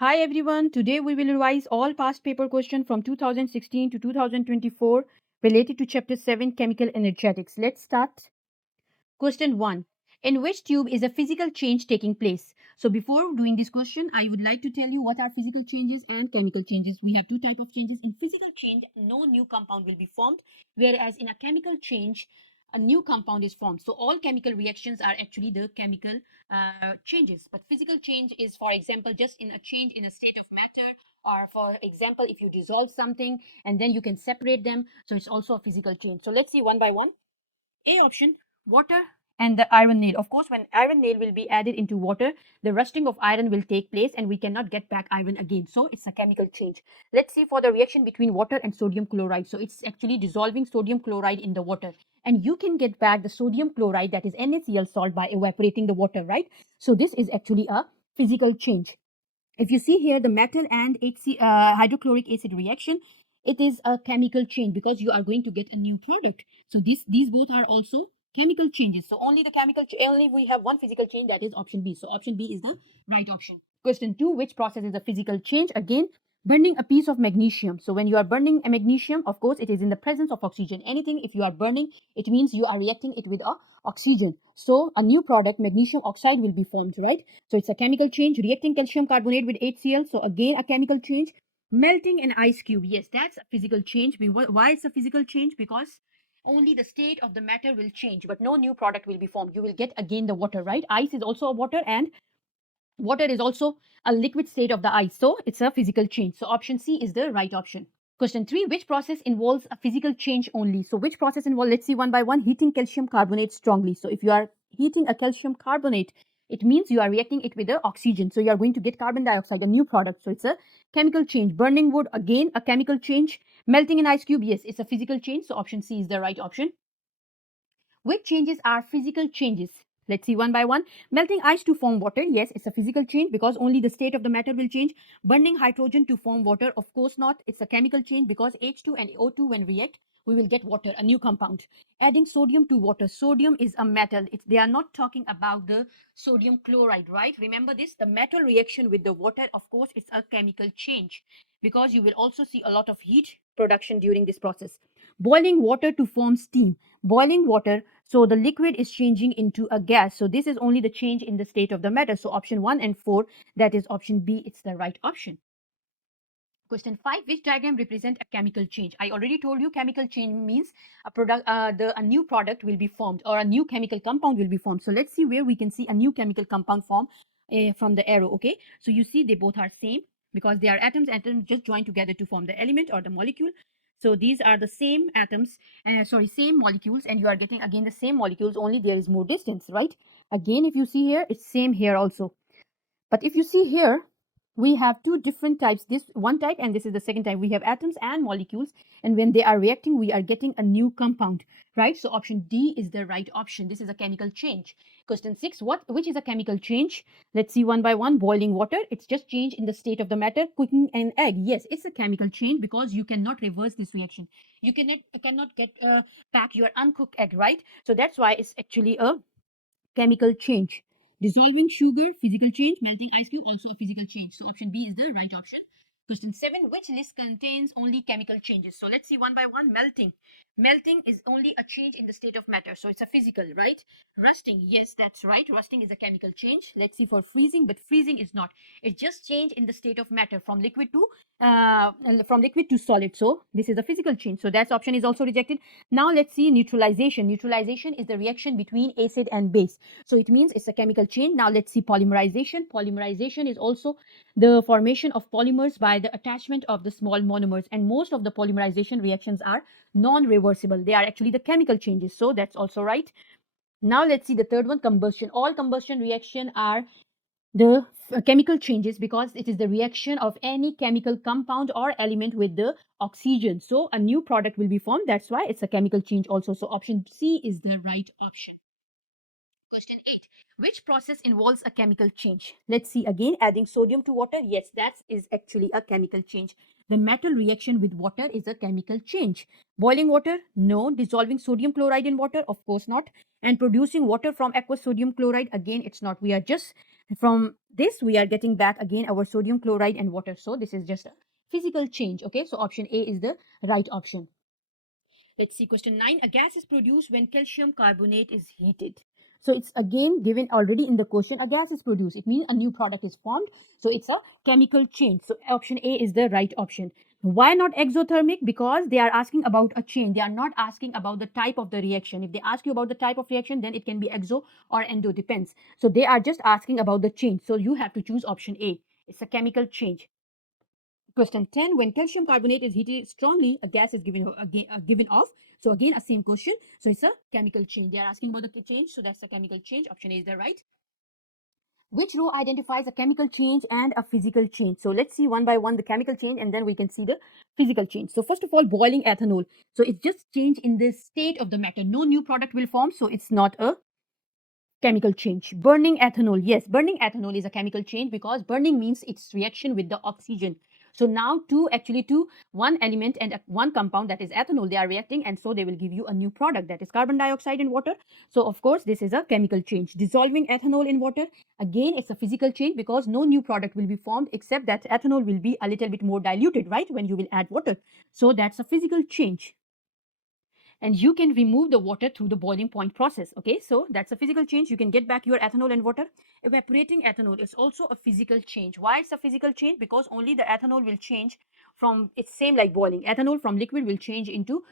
Hi everyone, today we will revise all past paper questions from 2016 to 2024 related to chapter 7 Chemical Energetics. Let's start. Question 1. In which tube is a physical change taking place? So before doing this question, I would like to tell you what are physical changes and chemical changes. We have two types of changes. In physical change, no new compound will be formed, whereas in a chemical change, a new compound is formed. So all chemical reactions are actually the chemical changes. But physical change is, for example, just in a change in a state of matter, or for example, if you dissolve something and then you can separate them. So it's also a physical change. So let's see one by one. A option, water and the iron nail. Of course, when iron nail will be added into water, the rusting of iron will take place and we cannot get back iron again. So it's a chemical change. Let's see for the reaction between water and sodium chloride. So it's actually dissolving sodium chloride in the water. And you can get back the sodium chloride, that is NaCl salt, by evaporating the water, right? So this is actually a physical change. If you see here the metal and hydrochloric acid reaction, it is a chemical change because you are going to get a new product. So these both are also chemical changes. So only the only we have one physical change, that is option B. So option B is the right option. Question 2, which process is a physical change? Again, burning a piece of magnesium. So when you are burning a magnesium, of course, it is in the presence of oxygen. Anything if you are burning, it means you are reacting it with a oxygen. So a new product, magnesium oxide, will be formed, right? So it's a chemical change. Reacting calcium carbonate with HCl. So again, a chemical change. Melting an ice cube. Yes, that's a physical change. Why it's a physical change? Because only the state of the matter will change, but no new product will be formed. You will get again the water, right? Ice is also a water, and water is also a liquid state of the ice. So it's a physical change. So option C is the right option. Question 3, which process involves a physical change only? So which process involves, let's see one by one, heating calcium carbonate strongly. So if you are heating a calcium carbonate, it means you are reacting it with the oxygen. So you are going to get carbon dioxide, a new product. So it's a chemical change. Burning wood, again, a chemical change. Melting an ice cube, yes, it's a physical change. So option C is the right option. Which changes are physical changes? Let's see one by one. Melting ice to form water. Yes, it's a physical change because only the state of the matter will change. Burning hydrogen to form water. Of course not. It's a chemical change because H2 and O2 when react, we will get water, a new compound. Adding sodium to water. Sodium is a metal. They are not talking about the sodium chloride, right? Remember this. The metal reaction with the water, of course, it's a chemical change because you will also see a lot of heat production during this process. Boiling water to form steam. Boiling water, so the liquid is changing into a gas. So this is only the change in the state of the matter. So option 1 and 4, that is option B, it's the right option. Question 5, which diagram represent a chemical change? I already told you chemical change means a new product will be formed, or a new chemical compound will be formed. So let's see where we can see a new chemical compound form from the arrow. Okay, so you see they both are same because they are atoms just joined together to form the element or the molecule. So these are the same atoms, same molecules, and you are getting again the same molecules, only there is more distance, right? Again, if you see here, it's same here also. But if you see here, we have two different types. This one type and this is the second type. We have atoms and molecules, and when they are reacting, we are getting a new compound, right? So option D is the right option. This is a chemical change. Question 6, which is a chemical change? Let's see one by one. Boiling water, it's just change in the state of the matter. Cooking an egg, yes, it's a chemical change because you cannot reverse this reaction. You cannot get back your uncooked egg, right? So that's why it's actually a chemical change. Dissolving sugar, physical change. Melting ice cube, also a physical change. So option B is the right option. Question 7, which list contains only chemical changes? So let's see one by one. Melting. Melting is only a change in the state of matter. So it's a physical, right? Rusting, yes, that's right. Rusting is a chemical change. Let's see for freezing, but freezing is not. It's just change in the state of matter from liquid to solid. So this is a physical change. So that option is also rejected. Now let's see neutralization. Neutralization is the reaction between acid and base. So it means it's a chemical change. Now let's see polymerization. Polymerization is also the formation of polymers by the attachment of the small monomers. And most of the polymerization reactions are non-reversible. They are actually the chemical changes. So that's also right. Now let's see the third one, combustion. All combustion reaction are the chemical changes because it is the reaction of any chemical compound or element with the oxygen. So a new product will be formed. That's why it's a chemical change also. So option C is the right option. Question 8. Which process involves a chemical change? Let's see again, adding sodium to water. Yes, that is actually a chemical change. The metal reaction with water is a chemical change. Boiling water? No. Dissolving sodium chloride in water? Of course not. And producing water from aqueous sodium chloride? Again, it's not. We are just, from this, we are getting back again our sodium chloride and water. So this is just a physical change. Okay, so option A is the right option. Let's see question 9. A gas is produced when calcium carbonate is heated. So it's again given already in the question. A gas is produced. It means a new product is formed. So it's a chemical change. So option A is the right option. Why not exothermic? Because they are asking about a change. They are not asking about the type of the reaction. If they ask you about the type of reaction, then it can be exo or endo, depends. So they are just asking about the change. So you have to choose option A. It's a chemical change. Question 10. When calcium carbonate is heated strongly, a gas is given off. So again, a same question. So it's a chemical change. They are asking about the change. So that's a chemical change. Option A is the right. Which row identifies a chemical change and a physical change? So let's see one by one the chemical change, and then we can see the physical change. So first of all, boiling ethanol. So it's just change in the state of the matter. No new product will form. So it's not a chemical change. Burning ethanol. Yes, burning ethanol is a chemical change because burning means its reaction with the oxygen. So now one element and one compound, that is ethanol, they are reacting, and so they will give you a new product, that is carbon dioxide in water. So of course this is a chemical change. Dissolving ethanol in water, again it's a physical change because no new product will be formed except that ethanol will be a little bit more diluted, right, when you will add water. So that's a physical change. And you can remove the water through the boiling point process. Okay, so that's a physical change. You can get back your ethanol and water. Evaporating ethanol is also a physical change. Why it's a physical change? Because only the ethanol will change from, it's same like boiling. Ethanol from liquid will change into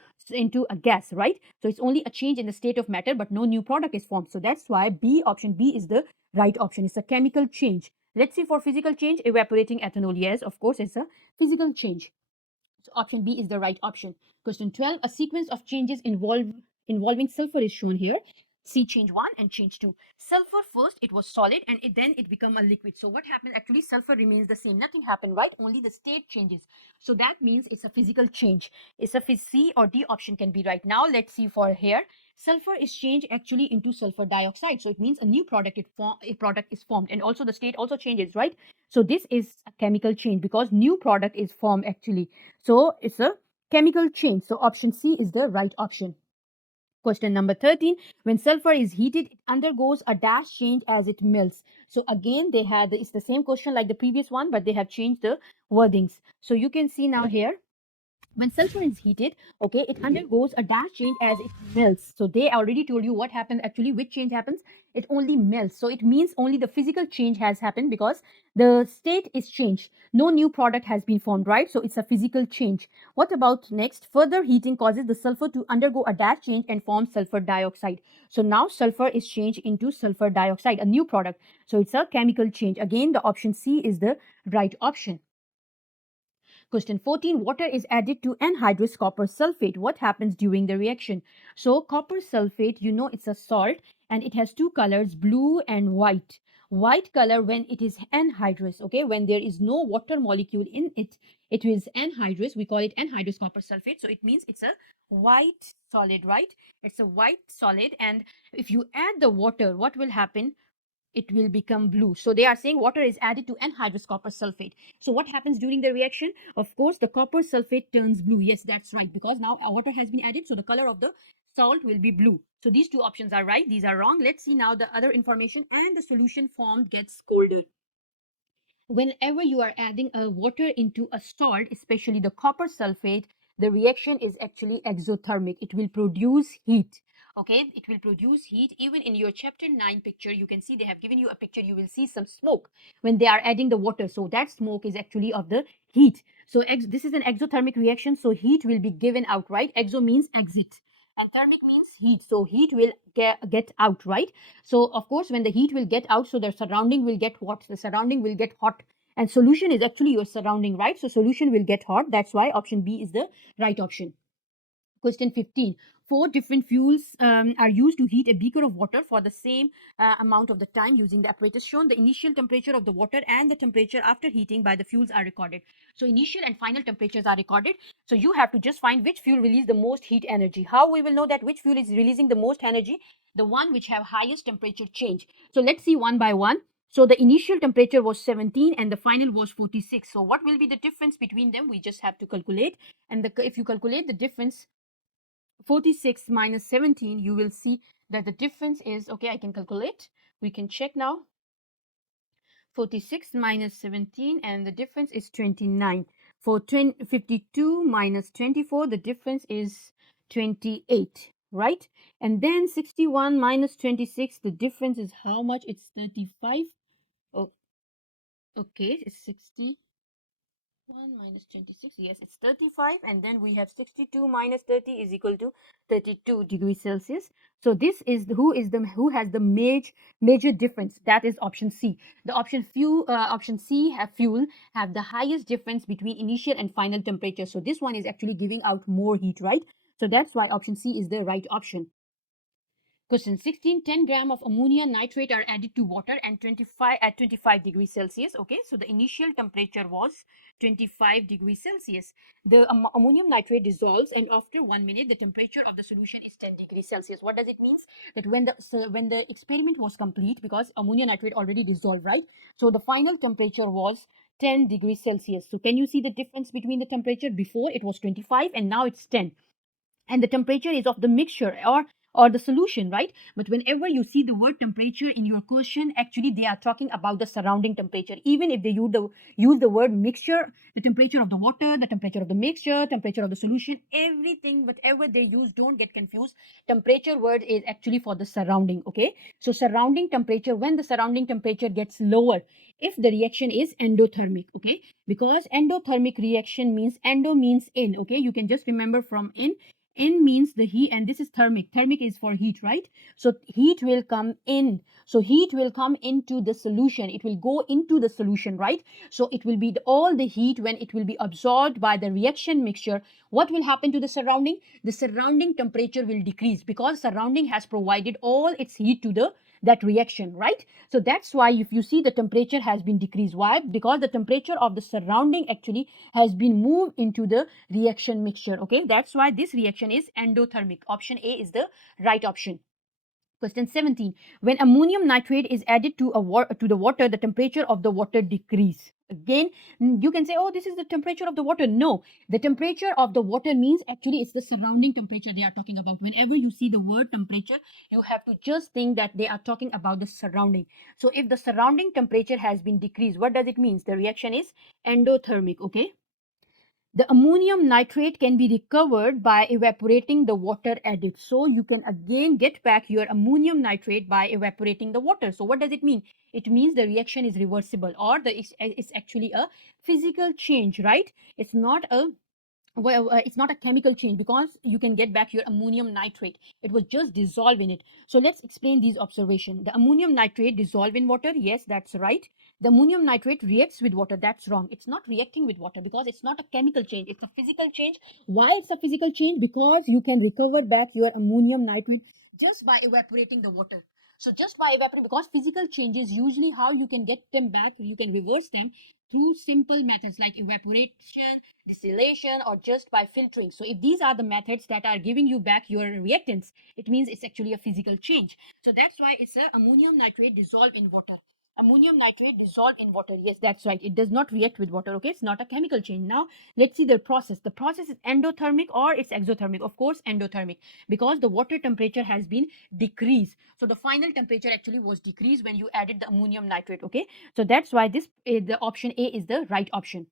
a gas, right? So it's only a change in the state of matter, but no new product is formed. So that's why option B is the right option. It's a chemical change. Let's see for physical change. Evaporating ethanol, yes, of course it's a physical change. So option B is the right option. Question 12. A sequence of changes involving sulfur is shown here. See change 1 and change 2. Sulfur first, it was solid, and then it become a liquid. So what happened? Actually, sulfur remains the same. Nothing happened, right? Only the state changes. So that means it's a physical change. It's a C or D option can be right. Now let's see for here. Sulfur is changed actually into sulfur dioxide. So it means a new product is formed, and also the state also changes, right? So this is a chemical change because new product is formed actually. So it's a chemical change. So option C is the right option. Question number 13. When sulfur is heated, it undergoes a dash change as it melts. So again, it's the same question like the previous one, but they have changed the wordings. So you can see now here, when sulfur is heated, okay, it undergoes a dash change as it melts. So they already told you what happened actually, which change happens. It only melts. So it means only the physical change has happened because the state is changed. No new product has been formed, right? So it's a physical change. What about next? Further heating causes the sulfur to undergo a dash change and form sulfur dioxide. So now sulfur is changed into sulfur dioxide, a new product. So it's a chemical change. Again, the option C is the right option. Question 14. Water is added to anhydrous copper sulfate. What happens during the reaction? So copper sulfate, you know, it's a salt and it has two colors, blue and white. White color when it is anhydrous, okay, when there is no water molecule in it, it is anhydrous. We call it anhydrous copper sulfate. So it means it's a white solid, right? It's a white solid, and if you add the water, what will happen? It will become blue. So they are saying water is added to anhydrous copper sulfate. So what happens during the reaction? Of course, the copper sulfate turns blue. Yes, that's right, because now water has been added, so the color of the salt will be blue. So these two options are right, these are wrong. Let's see now the other information. And the solution formed gets colder. Whenever you are adding a water into a salt, especially the copper sulfate, the reaction is actually exothermic. It will produce heat. Okay, it will produce heat. Even in your chapter 9 picture, you can see they have given you a picture. You will see some smoke when they are adding the water. So that smoke is actually of the heat. So this is an exothermic reaction. So heat will be given out, right? Exo means exit. And thermic means heat. So heat will get out, right? So of course, when the heat will get out, so the surrounding will get hot. The surrounding will get hot. And solution is actually your surrounding, right? So solution will get hot. That's why option B is the right option. Question 15. Four different fuels are used to heat a beaker of water for the same amount of the time using the apparatus shown. The initial temperature of the water and the temperature after heating by the fuels are recorded. So initial and final temperatures are recorded. So you have to just find which fuel release the most heat energy. How we will know that which fuel is releasing the most energy? The one which have highest temperature change. So let's see one by one. So the initial temperature was 17 and the final was 46. So what will be the difference between them? We just have to calculate. And if you calculate the difference, 46 minus 17, you will see that the difference is, okay, I can calculate. We can check now. 46 minus 17 and the difference is 29. For 52 minus 24, the difference is 28, right? And then 61 minus 26, the difference is how much? It's 35. Oh, okay, it's 60. 1 minus 26, yes, it's 35, and then we have 62 minus 30 is equal to 32 degrees Celsius. So this is who has the major difference. That is option C. The option C have fuel have the highest difference between initial and final temperature. So this one is actually giving out more heat, right? So that's why option C is the right option. Question 16, 10 gram of ammonia nitrate are added to water and 25 degrees Celsius. Okay, so the initial temperature was 25 degrees Celsius. The ammonium nitrate dissolves and after 1 minute, the temperature of the solution is 10 degrees Celsius. What does it mean? That when the experiment was complete, because ammonia nitrate already dissolved, right? So the final temperature was 10 degrees Celsius. So can you see the difference between the temperature? Before it was 25 and now it's 10. And the temperature is of the mixture or the solution, right? But whenever you see the word temperature in your question, actually they are talking about the surrounding temperature. Even if they use the word mixture, the temperature of the water, the temperature of the mixture, temperature of the solution, everything, whatever they use, don't get confused. Temperature word is actually for the surrounding. Okay, so surrounding temperature, when the surrounding temperature gets lower, if the reaction is endothermic, okay, because endothermic reaction means endo means in, okay, you can just remember from in means the heat, and this is thermic. Thermic is for heat, right? So heat will come in. So heat will come into the solution. It will go into the solution, right? So it will be all the heat when it will be absorbed by the reaction mixture. What will happen to the surrounding? The surrounding temperature will decrease because surrounding has provided all its heat to that reaction, right? So that's why if you see the temperature has been decreased. Why? Because the temperature of the surrounding actually has been moved into the reaction mixture. Okay, that's why this reaction is endothermic. Option A is the right option. Question 17. When ammonium nitrate is added to the water, the temperature of the water decrease. Again, you can say, oh, this is the temperature of the water. No, the temperature of the water means actually it's the surrounding temperature they are talking about. Whenever you see the word temperature, you have to just think that they are talking about the surrounding. So if the surrounding temperature has been decreased, what does it mean? The reaction is endothermic. Okay. The ammonium nitrate can be recovered by evaporating the water added. So you can again get back your ammonium nitrate by evaporating the water. So what does it mean? It means the reaction is reversible, or it's actually a physical change, right? It's not a it's not a chemical change because you can get back your ammonium nitrate. It was just dissolved in it. So let's explain these observations. The ammonium nitrate dissolve in water. Yes, that's right. The ammonium nitrate reacts with water. That's wrong. It's not reacting with water because it's not a chemical change. It's a physical change. Why it's a physical change? Because you can recover back your ammonium nitrate just by evaporating the water. So just by evaporating, because physical changes, usually how you can get them back, you can reverse them through simple methods like evaporation, distillation, or just by filtering. So if these are the methods that are giving you back your reactants, it means it's actually a physical change. So that's why it's a ammonium nitrate dissolved in water. Ammonium nitrate dissolved in water. Yes, that's right. It does not react with water. Okay, it's not a chemical change. Now let's see the process. The process is endothermic or it's exothermic. Of course, endothermic, because the water temperature has been decreased. So the final temperature actually was decreased when you added the ammonium nitrate. Okay, so that's why the option A is the right option.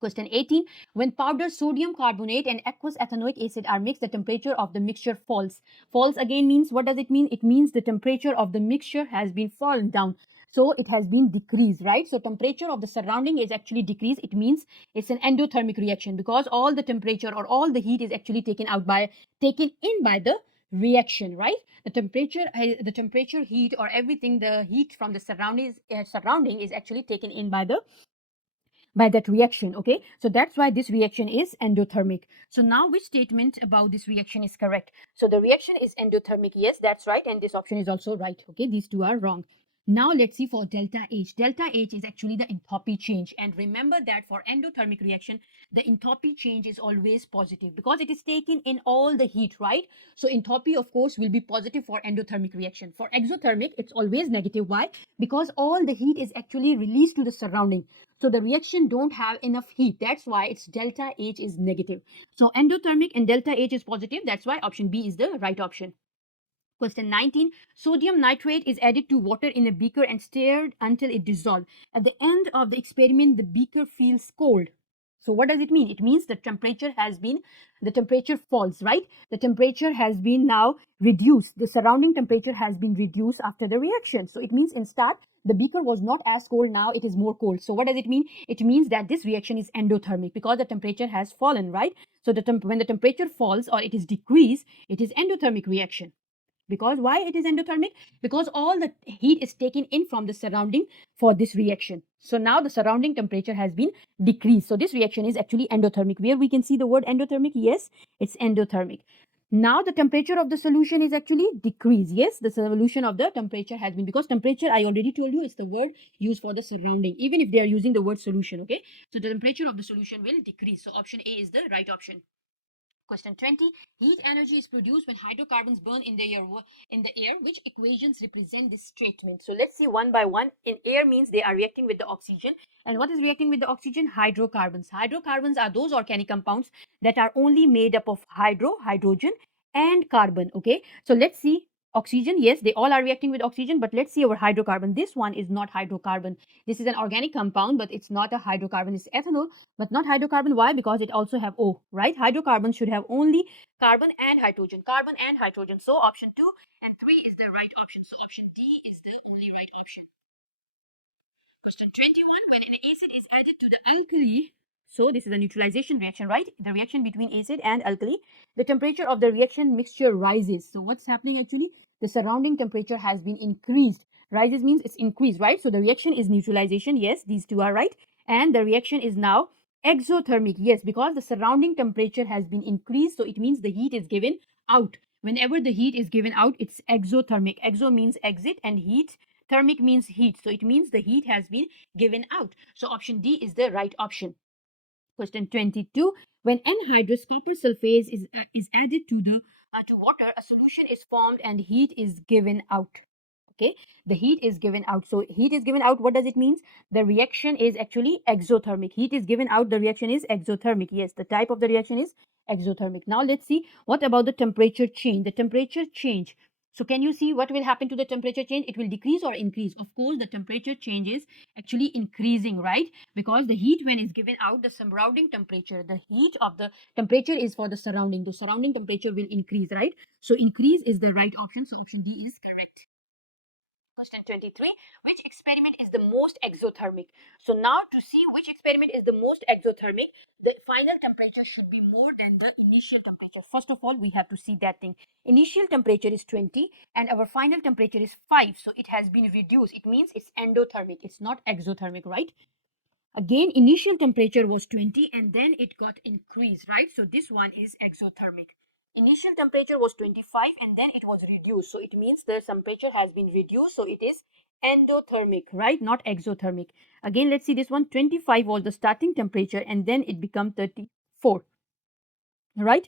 Question 18. When powdered sodium carbonate and aqueous ethanoic acid are mixed, the temperature of the mixture falls. Falls again means, what does it mean? It means the temperature of the mixture has been fallen down. So it has been decreased, right? So temperature of the surrounding is actually decreased. It means it's an endothermic reaction because all the temperature or all the heat is actually taken in by the reaction, right? The temperature, heat, or everything, the heat from the surrounding is actually taken in by the by that reaction. Okay, so that's why this reaction is endothermic. So now which statement about this reaction is correct? So the reaction is endothermic. Yes, that's right, and this option is also right. Okay, these two are wrong. Now let's see for delta H. Delta H is actually the enthalpy change, and remember that for endothermic reaction the enthalpy change is always positive because it is taken in all the heat, right? So enthalpy of course will be positive for endothermic reaction. For exothermic it's always negative. Why? Because all the heat is actually released to the surrounding, so the reaction don't have enough heat. That's why its delta H is negative. So endothermic and delta H is positive. That's why option B is the right option. Question 19. Sodium nitrate is added to water in a beaker and stirred until it dissolves. At the end of the experiment, the beaker feels cold. So what does it mean? It means the temperature falls, right? The temperature has been now reduced. The surrounding temperature has been reduced after the reaction. So it means in start, the beaker was not as cold, now it is more cold. So what does it mean? It means that this reaction is endothermic because the temperature has fallen, right? So when the temperature falls or it is decreased, it is endothermic reaction. Because why it is endothermic? Because all the heat is taken in from the surrounding for this reaction. So now the surrounding temperature has been decreased. So this reaction is actually endothermic. Where we can see the word endothermic? Yes, it's endothermic. Now the temperature of the solution is actually decreased. Yes, the solution of the temperature has been, because temperature I already told you is the word used for the surrounding, even if they are using the word solution. Okay, so the temperature of the solution will decrease. So option A is the right option. Question 20. Heat energy is produced when hydrocarbons burn in the air. Which equations represent this statement? So let's see one by one. In air means they are reacting with the oxygen. And what is reacting with the oxygen? Hydrocarbons. Hydrocarbons are those organic compounds that are only made up of hydrogen, and carbon. Okay. So let's see. Oxygen, yes, they all are reacting with oxygen, but let's see our hydrocarbon. This one is not hydrocarbon. This is an organic compound, but it's not a hydrocarbon. It's ethanol, but not hydrocarbon. Why? Because it also have O, right? Hydrocarbon should have only carbon and hydrogen. Carbon and hydrogen. So option 2 and 3 is the right option. So option D is the only right option. Question 21. When an acid is added to the alkali, so this is a neutralization reaction, right? The reaction between acid and alkali, the temperature of the reaction mixture rises. So what's happening actually? The surrounding temperature has been increased. Rises means it's increased, right? So the reaction is neutralization. Yes, these two are right. And the reaction is now exothermic. Yes, because the surrounding temperature has been increased. So it means the heat is given out. Whenever the heat is given out, it's exothermic. Exo means exit and heat. Thermic means heat. So it means the heat has been given out. So option D is the right option. Question 22. When anhydrous copper sulfate is added to water, a solution is formed and heat is given out. Okay, the heat is given out. So heat is given out. What does it mean? The reaction is actually exothermic. Heat is given out. The reaction is exothermic. Yes, the type of the reaction is exothermic. Now let's see what about the temperature change. The temperature change. So can you see what will happen to the temperature change? It will decrease or increase. Of course, the temperature change is actually increasing, right? Because the heat when is given out, the surrounding temperature, the heat of the temperature is for the surrounding. The surrounding temperature will increase, right? So increase is the right option. So option D is correct. Question 23. Which experiment is the most exothermic? So now to see which experiment is the most exothermic, the final temperature should be more than the initial temperature. First of all, we have to see that thing. Initial temperature is 20 and our final temperature is 5. So it has been reduced. It means it's endothermic. It's not exothermic, right? Again, initial temperature was 20 and then it got increased, right? So this one is exothermic. Initial temperature was 25 and then it was reduced. So it means the temperature has been reduced. So it is endothermic, right? Not exothermic. Again, let's see this one. 25 was the starting temperature and then it become 34, right?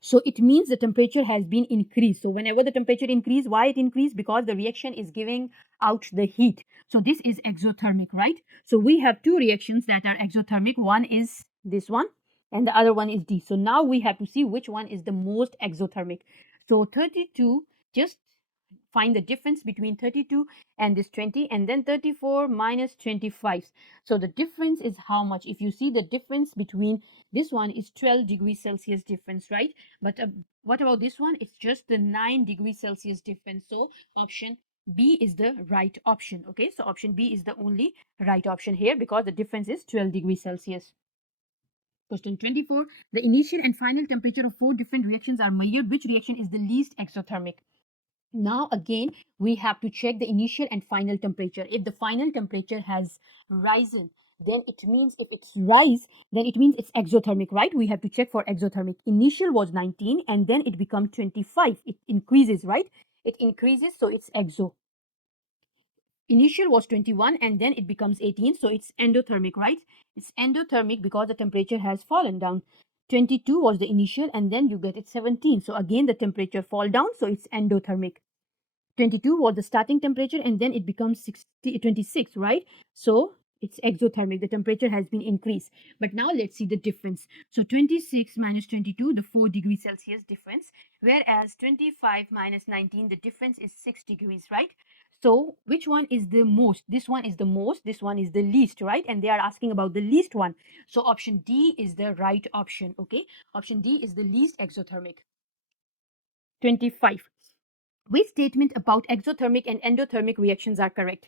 So it means the temperature has been increased. So whenever the temperature increase, why it increased? Because the reaction is giving out the heat. So this is exothermic, right? So we have two reactions that are exothermic. One is this one and the other one is D. So now we have to see which one is the most exothermic. So 32, just find the difference between 32 and this 20, and then 34 minus 25. So the difference is how much? If you see the difference between this one is 12 degrees Celsius difference, right? But what about this one? It's just the 9 degrees Celsius difference. So option B is the right option. Okay, so option B is the only right option here because the difference is 12 degrees Celsius. Question 24. The initial and final temperature of 4 different reactions are measured. Which reaction is the least exothermic? Now again, we have to check the initial and final temperature. If the final temperature has risen, then it means if it's rise, then it means it's exothermic, right? We have to check for exothermic. Initial was 19 and then it becomes 25. It increases, right? It increases, so it's exo. Initial was 21 and then it becomes 18, so it's endothermic, right? It's endothermic because the temperature has fallen down. 22 was the initial and then you get it 17, so again the temperature fall down, so it's endothermic. 22 was the starting temperature and then it becomes 26, right? So it's exothermic. The temperature has been increased. But now let's see the difference. So 26 minus 22, the 4 degrees Celsius difference, whereas 25 minus 19, the difference is 6 degrees, right? So which one is the most? This one is the most, this one is the least, right? And they are asking about the least one. So option D is the right option, okay? Option D is the least exothermic. 25. Which statement about exothermic and endothermic reactions are correct?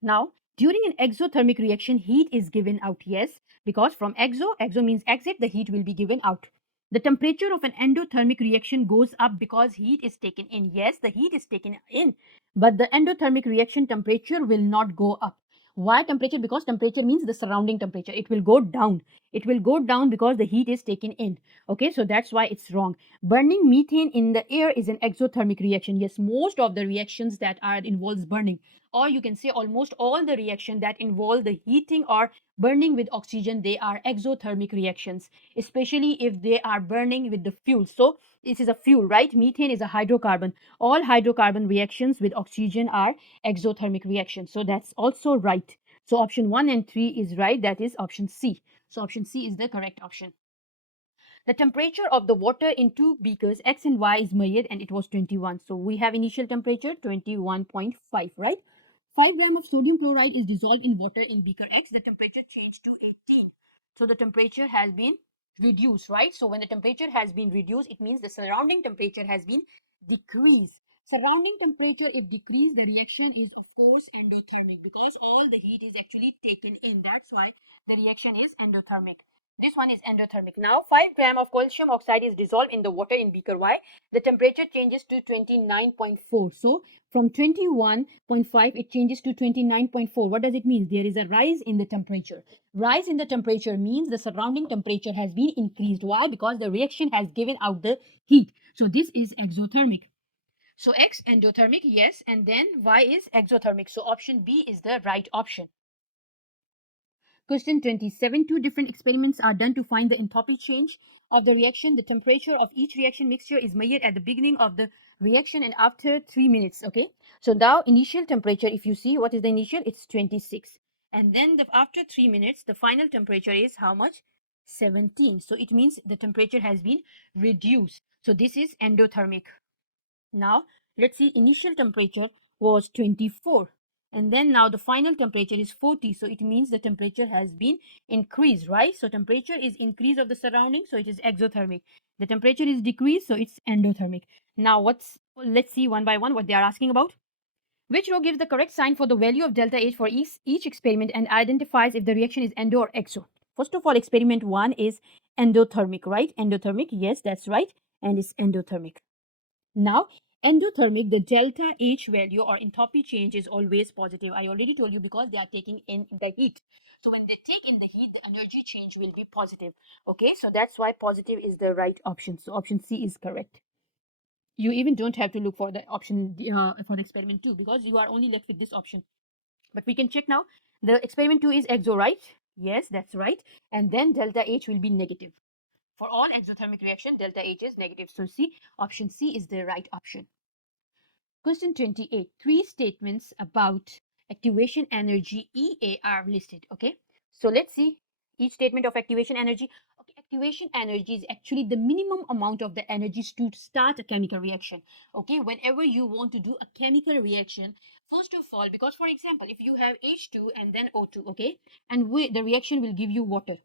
Now, during an exothermic reaction, heat is given out, yes, because from exo means exit, the heat will be given out. The temperature of an endothermic reaction goes up because heat is taken in. Yes, the heat is taken in, but the endothermic reaction temperature will not go up. Why temperature? Because temperature means the surrounding temperature. It will go down. It will go down because the heat is taken in. Okay, so that's why it's wrong. Burning methane in the air is an exothermic reaction. Yes, most of the reactions that are involves burning, or you can say almost all the reaction that involve the heating or burning with oxygen, they are exothermic reactions, especially if they are burning with the fuel. So this is a fuel, right? Methane is a hydrocarbon. All hydrocarbon reactions with oxygen are exothermic reactions. So that's also right. So option 1 and 3 is right. That is option C. So option C is the correct option. The temperature of the water in two beakers X and Y is measured and it was 21. So we have initial temperature 21.5, right? 5 gram of sodium chloride is dissolved in water in beaker X. The temperature changed to 18. So the temperature has been reduced, right? So when the temperature has been reduced, it means the surrounding temperature has been decreased. Surrounding temperature, if decreased, the reaction is of course endothermic because all the heat is actually taken in. That's why the reaction is endothermic. This one is endothermic. Now 5 gram of calcium oxide is dissolved in the water in beaker Y. The temperature changes to 29.4. So from 21.5 it changes to 29.4. What does it mean? There is a rise in the temperature. Rise in the temperature means the surrounding temperature has been increased. Why? Because the reaction has given out the heat. So this is exothermic. So X endothermic, yes, and then Y is exothermic. So option B is the right option. Question 27. Two different experiments are done to find the enthalpy change of the reaction. The temperature of each reaction mixture is measured at the beginning of the reaction and after 3 minutes. Okay. So now initial temperature, if you see what is the initial, it's 26. And then after 3 minutes, the final temperature is how much? 17. So it means the temperature has been reduced. So this is endothermic. Now let's see, initial temperature was 24 and then now the final temperature is 40, so it means the temperature has been increased, right? So temperature is increase of the surrounding, so it is exothermic. The temperature is decreased, so it's endothermic. Now let's see one by one what they are asking about. Which row gives the correct sign for the value of delta H for each experiment and identifies if the reaction is endo or exo? First of all, experiment 1 is endothermic, right? Endothermic, yes, that's right, and it's endothermic. Now, endothermic, the delta H value or enthalpy change is always positive. I already told you because they are taking in the heat. So when they take in the heat, the energy change will be positive. Okay, so that's why positive is the right option. So option C is correct. You even don't have to look for the option for the experiment 2 because you are only left with this option. But we can check now. The experiment 2 is exo, right? Yes, that's right. And then delta H will be negative. For all exothermic reaction, delta H is negative. So see, option C is the right option. Question 28. Three statements about activation energy EA are listed. Okay. So let's see each statement of activation energy. Okay, activation energy is actually the minimum amount of the energy to start a chemical reaction. Okay, whenever you want to do a chemical reaction, first of all, because for example, if you have H2 and then O2, okay, and the reaction will give you water.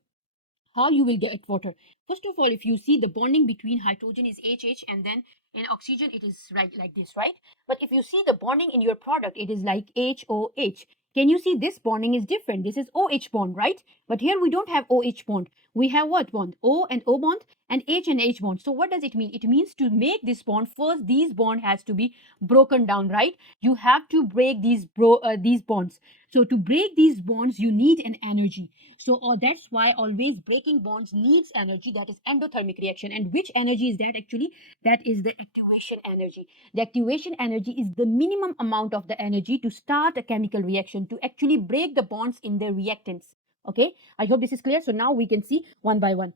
How you will get water? First of all, if you see the bonding between hydrogen is HH and then in oxygen it is right like this, right? But if you see the bonding in your product, it is like HOH. Can you see this bonding is different? This is OH bond, right? But here we don't have OH bond. We have what bond? O and O bond and H and H bond. So what does it mean? It means to make this bond, first these bond has to be broken down, right? You have to break these bonds. So to break these bonds, you need an energy. So that's why always breaking bonds needs energy, that is endothermic reaction. And which energy is that actually? That is the activation energy. The activation energy is the minimum amount of the energy to start a chemical reaction, to actually break the bonds in the reactants. Okay, I hope this is clear. So now we can see one by one.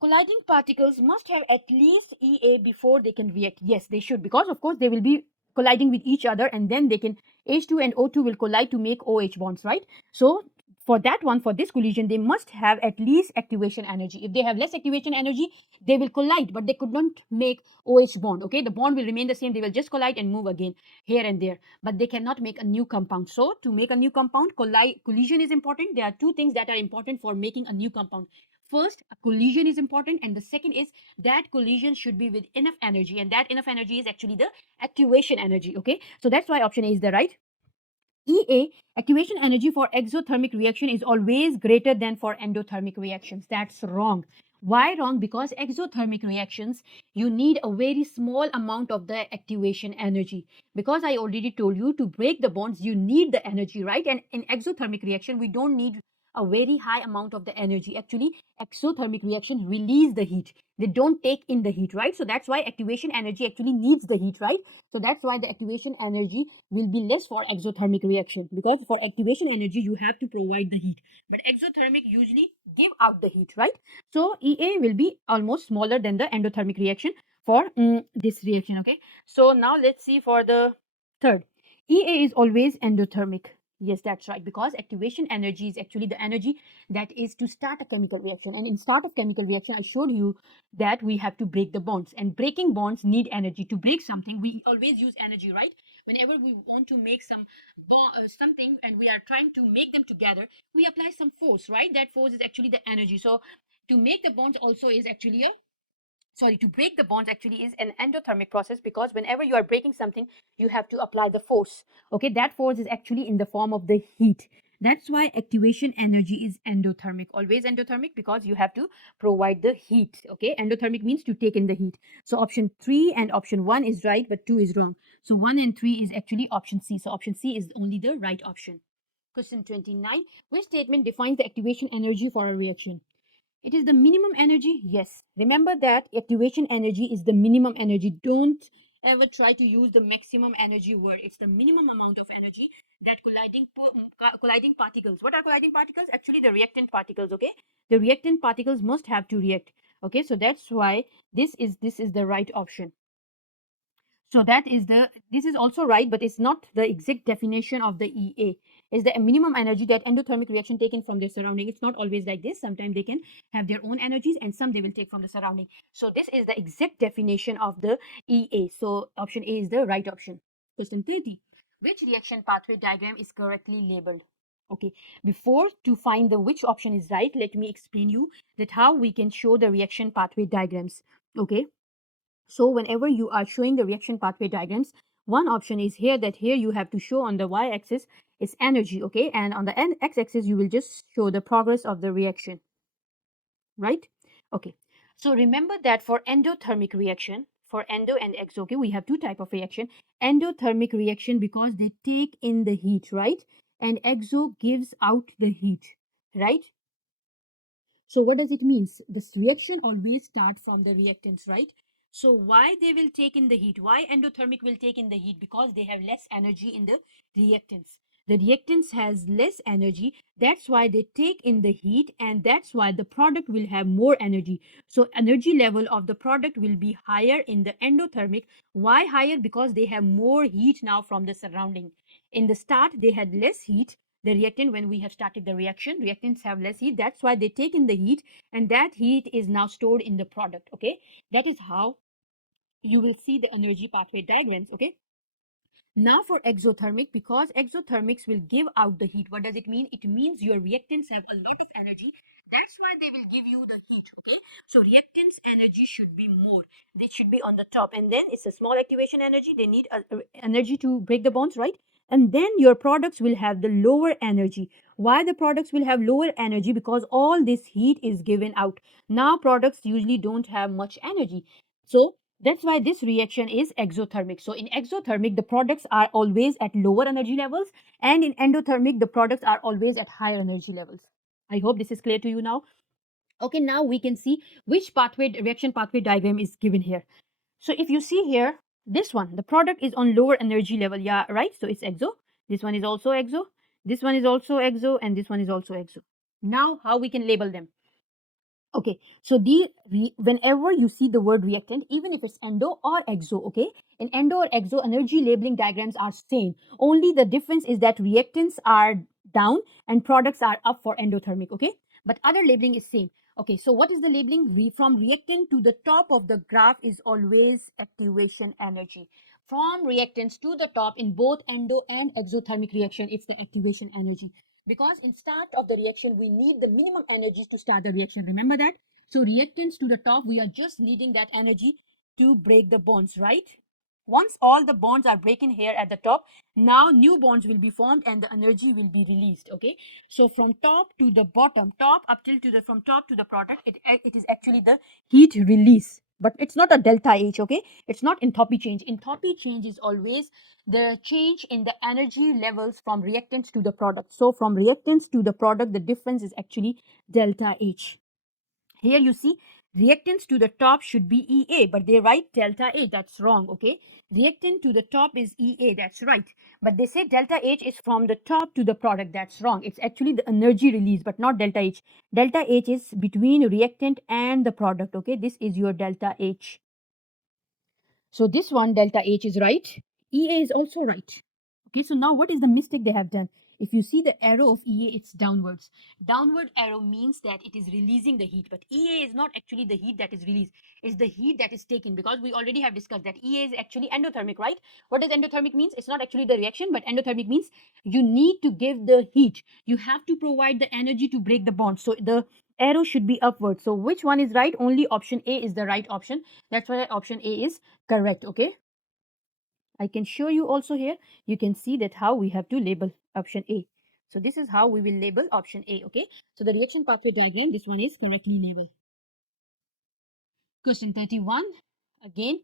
Colliding particles must have at least EA before they can react. Yes, they should, because of course they will be colliding with each other, and then they can, H2 and O2 will collide to make OH bonds, right? So for that one, for this collision, they must have at least activation energy. If they have less activation energy, they will collide, but they could not make OH bond. Okay, the bond will remain the same. They will just collide and move again here and there, but they cannot make a new compound. So to make a new compound, collision is important. There are two things that are important for making a new compound. First, a collision is important, and the second is that collision should be with enough energy, and that enough energy is actually the activation energy. Okay, so that's why option A is the right. EA, activation energy for exothermic reaction is always greater than for endothermic reactions. That's wrong. Why wrong? Because exothermic reactions, you need a very small amount of the activation energy. Because I already told you, to break the bonds, you need the energy, right? And in exothermic reaction, we don't need a very high amount of the energy. Actually, exothermic reactions release the heat. They don't take in the heat, right? So that's why activation energy actually needs the heat, right? So that's why the activation energy will be less for exothermic reaction, because for activation energy you have to provide the heat, but exothermic usually give out the heat, right? So EA will be almost smaller than the endothermic reaction for this reaction. Okay, so now let's see for the third. EA is always endothermic. Yes, that's right, because activation energy is actually the energy that is to start a chemical reaction, and in start of chemical reaction I showed you that we have to break the bonds, and breaking bonds need energy. To break something, we always use energy, right? Whenever we want to make something and we are trying to make them together, we apply some force, right? That force is actually the energy. So to make the bonds also is actually a to break the bonds actually is an endothermic process, because whenever you are breaking something, you have to apply the force. Okay, that force is actually in the form of the heat. That's why activation energy is endothermic, always endothermic, because you have to provide the heat. Okay, endothermic means to take in the heat. So option 3 and option 1 is right, but 2 is wrong. So 1 and 3 is actually option C. So option C is only the right option. Question 29. Which statement defines the activation energy for a reaction? It is the minimum energy. Yes. Remember that activation energy is the minimum energy. Don't ever try to use the maximum energy word. It's the minimum amount of energy that colliding particles. What are colliding particles? Actually, the reactant particles. Okay, the reactant particles must have to react. Okay, so that's why this is the right option. So this is also right, but it's not the exact definition of the EA. Is the minimum energy that endothermic reaction taken from their surrounding. It's not always like this. Sometimes they can have their own energies, and some they will take from the surrounding. So this is the exact definition of the EA. So option A is the right option. Question 30. Which reaction pathway diagram is correctly labeled? Okay, before to find the which option is right, let me explain you that how we can show the reaction pathway diagrams. Okay, so whenever you are showing the reaction pathway diagrams, one option is here, that here you have to show on the y-axis is energy, okay, and on the x-axis you will just show the progress of the reaction, right? Okay, so remember that for endothermic reaction, for endo and exo, okay, we have two type of reaction. Endothermic reaction because they take in the heat, right? And exo gives out the heat, right? So what does it mean? This reaction always start from the reactants, right? So why they will take in the heat? Why endothermic will take in the heat? Because they have less energy in the reactants. The reactants has less energy. That's why they take in the heat, and that's why the product will have more energy. So energy level of the product will be higher in the endothermic. Why higher? Because they have more heat now from the surrounding. In the start, they had less heat, the reactant. When we have started the reaction, reactants have less heat. That's why they take in the heat, and that heat is now stored in the product. Okay, that is how you will see the energy pathway diagrams. Okay, now for exothermic, because exothermics will give out the heat. What does it mean? It means your reactants have a lot of energy. That's why they will give you the heat. Okay, so reactants energy should be more. They should be on the top, and then it's a small activation energy. They need energy to break the bonds, right? And then your products will have the lower energy. Why the products will have lower energy? Because all this heat is given out. Now products usually don't have much energy. So That's why this reaction is exothermic. So in exothermic, the products are always at lower energy levels, and in endothermic, the products are always at higher energy levels. I hope this is clear to you now. Okay, now we can see which pathway reaction pathway diagram is given here. So if you see here, this one, the product is on lower energy level. Yeah, right. So it's exo. This one is also exo. This one is also exo, and this one is also exo. Now, how we can label them? Okay, so whenever you see the word reactant, even if it's endo or exo, okay, in endo or exo, energy labeling diagrams are same. Only the difference is that reactants are down and products are up for endothermic, okay? But other labeling is same. Okay, so what is the labeling? From reactant to the top of the graph is always activation energy. From reactants to the top in both endo and exothermic reaction, it's the activation energy. Because in start of the reaction, we need the minimum energies to start the reaction. Remember that? So reactants to the top, we are just needing that energy to break the bonds, right? Once all the bonds are breaking here at the top, now new bonds will be formed and the energy will be released, okay? So from top to the bottom, top up till to the, from top to the product, it is actually the heat release. But it's not a delta H, okay? It's not enthalpy change. Enthalpy change is always the change in the energy levels from reactants to the product. So from reactants to the product, the difference is actually delta H. Here you see reactants to the top should be EA, but they write delta H. That's wrong, okay? Reactant to the top is EA, that's right. But they say delta H is from the top to the product. That's wrong. It's actually the energy release, but not delta H. Delta H is between reactant and the product, okay? This is your delta H. So this one, delta H, is right. EA is also right. Okay, so now what is the mistake they have done? If you see the arrow of EA, it's downwards. Downward arrow means that it is releasing the heat, but EA is not actually the heat that is released. It's the heat that is taken, because we already have discussed that EA is actually endothermic, right? What does endothermic means? It's not actually the reaction, but endothermic means you need to give the heat. You have to provide the energy to break the bond. So the arrow should be upward. So which one is right? Only option A is the right option. That's why option A is correct, okay? I can show you also here. You can see that how we have to label option A. So this is how we will label option A, okay? So the reaction pathway diagram, this one is correctly labeled. Question 31. Again,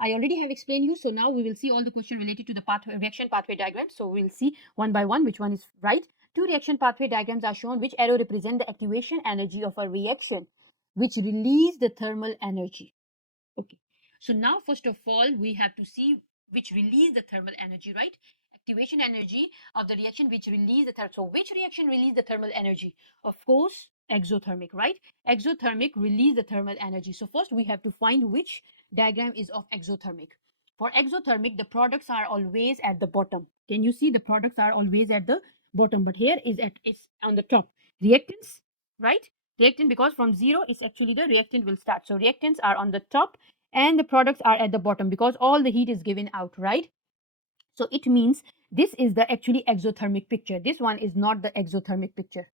I already have explained you. So now we will see all the questions related to the reaction pathway diagram. So we'll see one by one which one is right. Two reaction pathway diagrams are shown, which arrow represent the activation energy of a reaction, which release the thermal energy. Okay. So now, first of all, we have to see which release the thermal energy, right? Activation energy of the reaction which release the thermal. So which reaction release the thermal energy? Of course, exothermic, right? Exothermic release the thermal energy. So first we have to find which diagram is of exothermic. For exothermic, the products are always at the bottom. Can you see the products are always at the bottom? But here it's on the top. Reactants, right? Reactant, because from zero is actually the reactant will start. So reactants are on the top and the products are at the bottom because all the heat is given out, right? So it means this is the actually exothermic picture. This one is not the exothermic picture.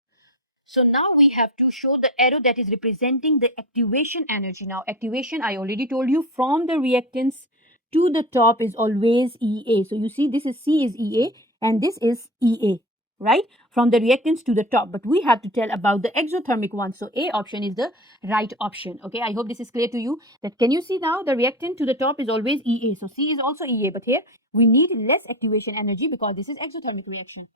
So now we have to show the arrow that is representing the activation energy. Now activation, I already told you, from the reactants to the top is always EA. So you see this is C is EA and this is EA, right? From the reactants to the top. But we have to tell about the exothermic one. So A option is the right option. Okay, I hope this is clear to you. That can you see now the reactant to the top is always EA. So C is also EA. But here we need less activation energy because this is exothermic reaction.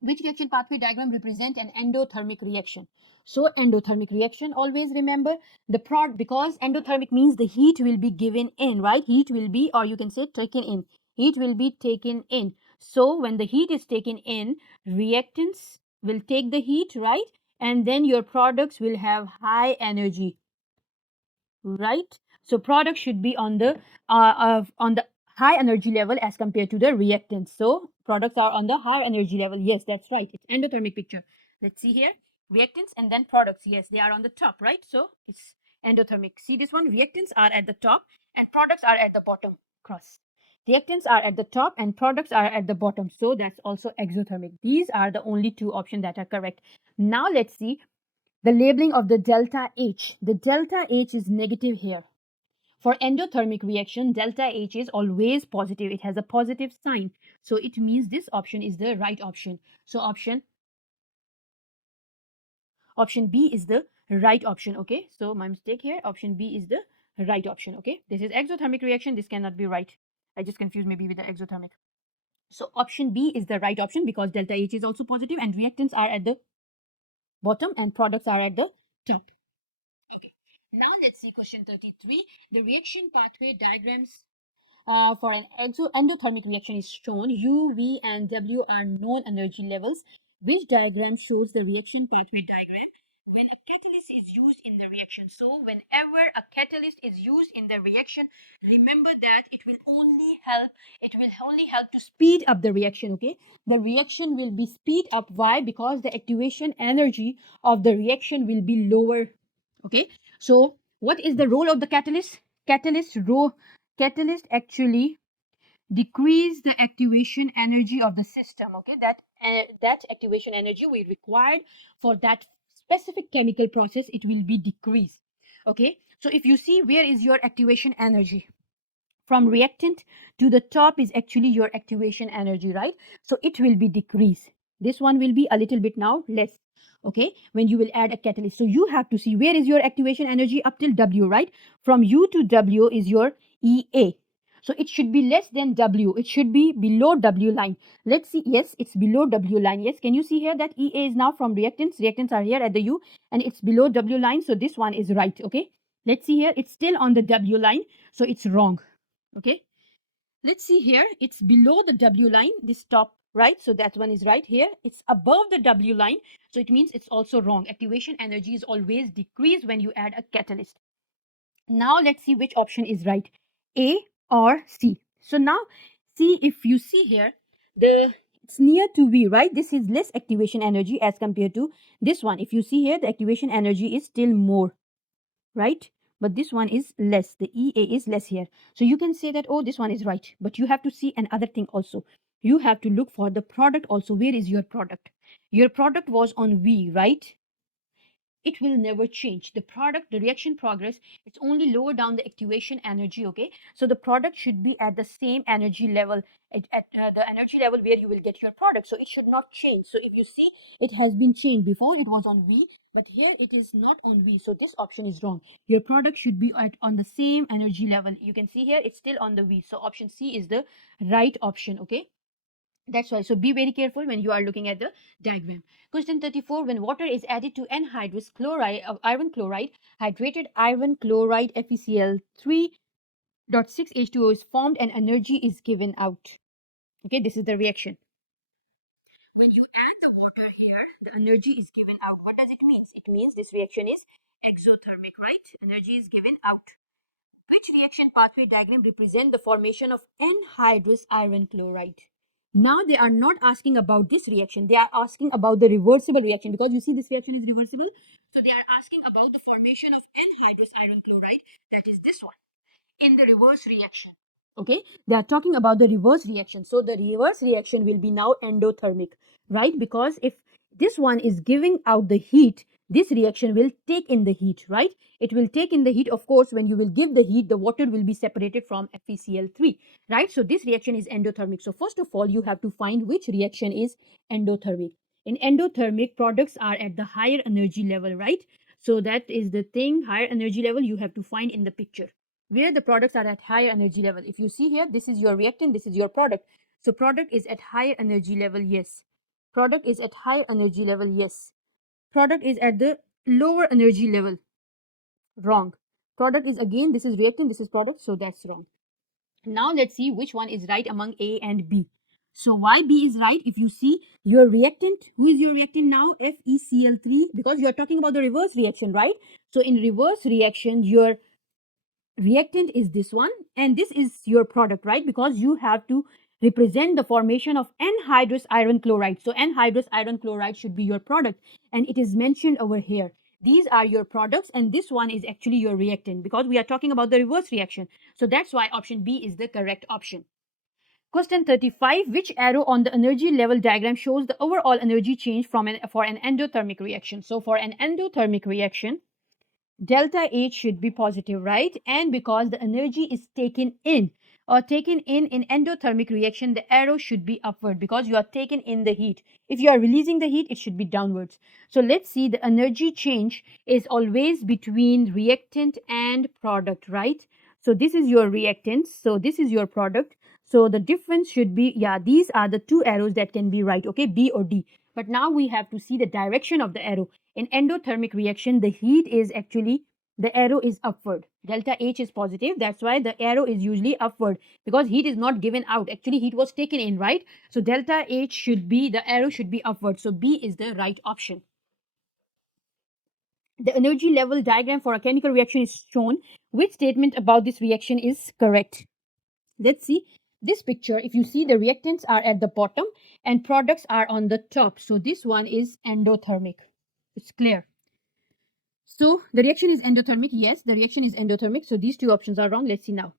Which reaction pathway diagram represent an endothermic reaction? So endothermic reaction, always remember the product, because endothermic means the heat will be given in, right? Heat will be, or you can say taken in. Heat will be taken in. So when the heat is taken in, reactants will take the heat, right? And then your products will have high energy, right? So product should be on the high energy level as compared to the reactants. So products are on the higher energy level. Yes, that's right. It's endothermic picture. Let's see here. Reactants and then products. Yes, they are on the top, right? So it's endothermic. See this one? Reactants are at the top and products are at the bottom. Cross. Reactants are at the top and products are at the bottom. So that's also exothermic. These are the only two options that are correct. Now let's see the labeling of the delta H. The delta H is negative here. For endothermic reaction, delta H is always positive. It has a positive sign. So it means this option is the right option. So option B is the right option. Okay, so my mistake here. Option B is the right option. Okay, this is exothermic reaction. This cannot be right. I just confused maybe with the exothermic. So option B is the right option because delta H is also positive and reactants are at the bottom and products are at the top. Okay. Now let's see question 33. The reaction pathway diagrams for an endothermic reaction is shown. U, V, and W are known energy levels. Which diagram shows the reaction pathway diagram when a catalyst is used in the reaction? So whenever a catalyst is used in the reaction, remember that it will only help to speed up the reaction. Okay, the reaction will be speed up. Why? Because the activation energy of the reaction will be lower. Okay, so what is the role of the catalyst? Catalyst actually decrease the activation energy of the system. Okay, that activation energy we required for that specific chemical process, it will be decreased. Okay, so if you see, where is your activation energy? From reactant to the top is actually your activation energy, right? So it will be decreased. This one will be a little bit now less. Okay, when you will add a catalyst, so you have to see where is your activation energy up till W, right? From U to W is your EA. So it should be less than W. It should be below W line. Let's see. Yes, it's below W line. Yes, can you see here that EA is now from reactants? Reactants are here at the U and it's below W line. So this one is right. Okay, let's see here. It's still on the W line. So it's wrong. Okay, let's see here. It's below the W line, this top, right? So that one is right here. It's above the W line. So it means it's also wrong. Activation energy is always decreased when you add a catalyst. Now let's see which option is right, A or C. So now see, if you see here, it's near to V, right? This is less activation energy as compared to this one. If you see here, the activation energy is still more, right? But this one is less. The EA is less here. So you can say that, oh, this one is right. But you have to see another thing also. You have to look for the product also. Where is your product? Your product was on V, right? It will never change. The product, the reaction progress, it's only lower down the activation energy. Okay, so the product should be at the same energy level, at the energy level where you will get your product. So it should not change. So if you see, it has been changed. Before it was on V, but here it is not on V. So this option is wrong. Your product should be on the same energy level. You can see here it's still on the V. So option C is the right option. Okay, that's why. So be very careful when you are looking at the diagram. Question 34. When water is added to anhydrous chloride of iron chloride, hydrated iron chloride FeCl 3.6H2O is formed and energy is given out. Okay, this is the reaction. When you add the water here, the energy is given out. What does it mean? It means this reaction is exothermic, right? Energy is given out. Which reaction pathway diagram represent the formation of anhydrous iron chloride? Now they are not asking about this reaction. They are asking about the reversible reaction, because you see this reaction is reversible. So they are asking about the formation of anhydrous iron chloride, that is this one, in the reverse reaction. Okay, they are talking about the reverse reaction. So the reverse reaction will be now endothermic, right? Because if this one is giving out the heat, this reaction will take in the heat, right? It will take in the heat. Of course, when you will give the heat, the water will be separated from FeCl3, right? So this reaction is endothermic. So first of all, you have to find which reaction is endothermic. In endothermic, products are at the higher energy level, right? So that is the thing, higher energy level you have to find in the picture, where the products are at higher energy level. If you see here, this is your reactant, this is your product. So product is at higher energy level, yes. Product is at higher energy level, yes. Product is at the lower energy level, wrong. Product is, again, this is reactant, this is product, so that's wrong. Now let's see which one is right among A and B. So why B is right? If you see your reactant, who is your reactant now? FeCl3, because you are talking about the reverse reaction, right? So in reverse reaction, your reactant is this one and this is your product, right? Because you have to represent the formation of anhydrous iron chloride. So anhydrous iron chloride should be your product and it is mentioned over here. These are your products and this one is actually your reactant, because we are talking about the reverse reaction. So that's why option B is the correct option. Question 35. Which arrow on the energy level diagram shows the overall energy change for an endothermic reaction? So for an endothermic reaction, delta H should be positive, right? And because the energy is taken in, or taken in endothermic reaction, the arrow should be upward because you are taken in the heat. If you are releasing the heat, it should be downwards. So let's see, the energy change is always between reactant and product, right? So this is your reactant, so this is your product. So the difference should be, yeah, these are the two arrows that can be right, okay, B or D. But now we have to see the direction of the arrow. In endothermic reaction, the heat is actually, the arrow is upward. Delta H is positive. That's why the arrow is usually upward, because heat is not given out. Actually, heat was taken in, right? So delta H should be, the arrow should be upward. So B is the right option. The energy level diagram for a chemical reaction is shown. Which statement about this reaction is correct? Let's see this picture. If you see, the reactants are at the bottom and products are on the top. So this one is endothermic. It's clear. So the reaction is endothermic. Yes, the reaction is endothermic. So these two options are wrong. Let's see now.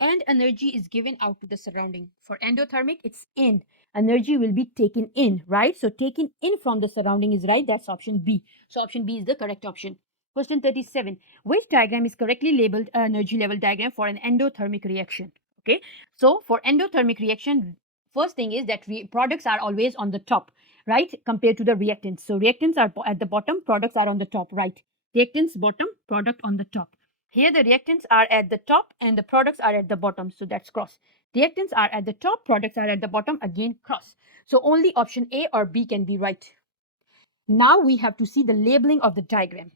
And energy is given out to the surrounding. For endothermic, it's in. Energy will be taken in, right? So taken in from the surrounding is right. That's option B. So option B is the correct option. Question 37. Which diagram is correctly labeled energy level diagram for an endothermic reaction? Okay. So for endothermic reaction, first thing is that products are always on the top, right? Compared to the reactants. So reactants are at the bottom, products are on the top, right? Reactants bottom, product on the top. Here the reactants are at the top and the products are at the bottom. So that's cross. Reactants are at the top, products are at the bottom, again cross. So only option A or B can be right. Now we have to see the labeling of the diagram.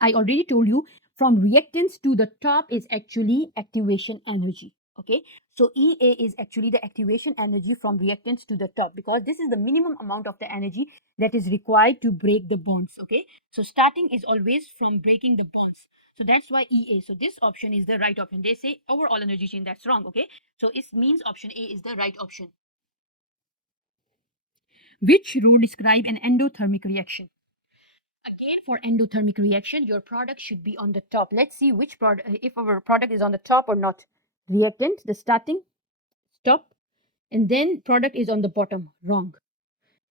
I already told you, from reactants to the top is actually activation energy. Okay, so EA is actually the activation energy from reactants to the top, because this is the minimum amount of the energy that is required to break the bonds. Okay, so starting is always from breaking the bonds. So that's why EA. So this option is the right option. They say overall energy change. That's wrong. Okay, so it means option A is the right option. Which rule describe an endothermic reaction? Again, for endothermic reaction, your product should be on the top. Let's see which product, if our product is on the top or not. Reactant, the starting, top, and then product is on the bottom. Wrong.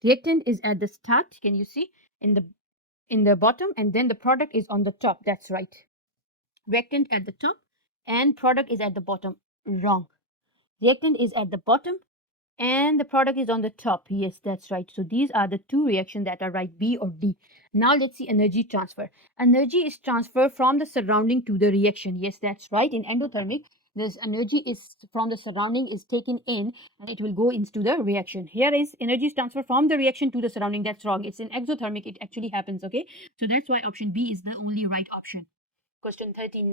Reactant is at the start. Can you see in the bottom, and then the product is on the top. That's right. Reactant at the top, and product is at the bottom. Wrong. Reactant is at the bottom, and the product is on the top. Yes, that's right. So these are the two reactions that are right, B or D. Now let's see energy transfer. Energy is transferred from the surrounding to the reaction. Yes, that's right. In endothermic, this energy is from the surrounding is taken in and it will go into the reaction. Here is energy is transferred from the reaction to the surrounding. That's wrong. It's in exothermic. It actually happens. Okay. So that's why option B is the only right option. Question 39.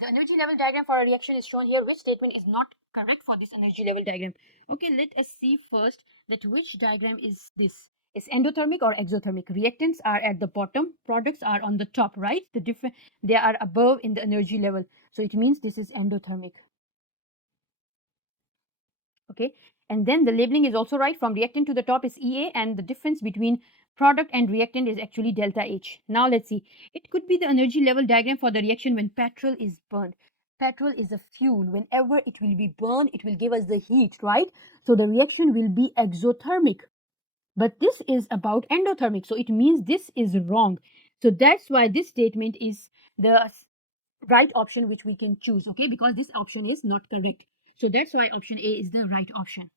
The energy level diagram for a reaction is shown here. Which statement is not correct for this energy level diagram? Okay, let us see first that which diagram is this. Is endothermic or exothermic? Reactants are at the bottom, products are on the top, right? They are above in the energy level. So it means this is endothermic. Okay, and then the labeling is also right. From reactant to the top is EA, and the difference between product and reactant is actually delta H. Now let's see. It could be the energy level diagram for the reaction when petrol is burned. Petrol is a fuel. Whenever it will be burned, it will give us the heat, right? So the reaction will be exothermic. But this is about endothermic. So it means this is wrong. So that's why this statement is the right option which we can choose, okay? Because this option is not correct. So that's why option A is the right option.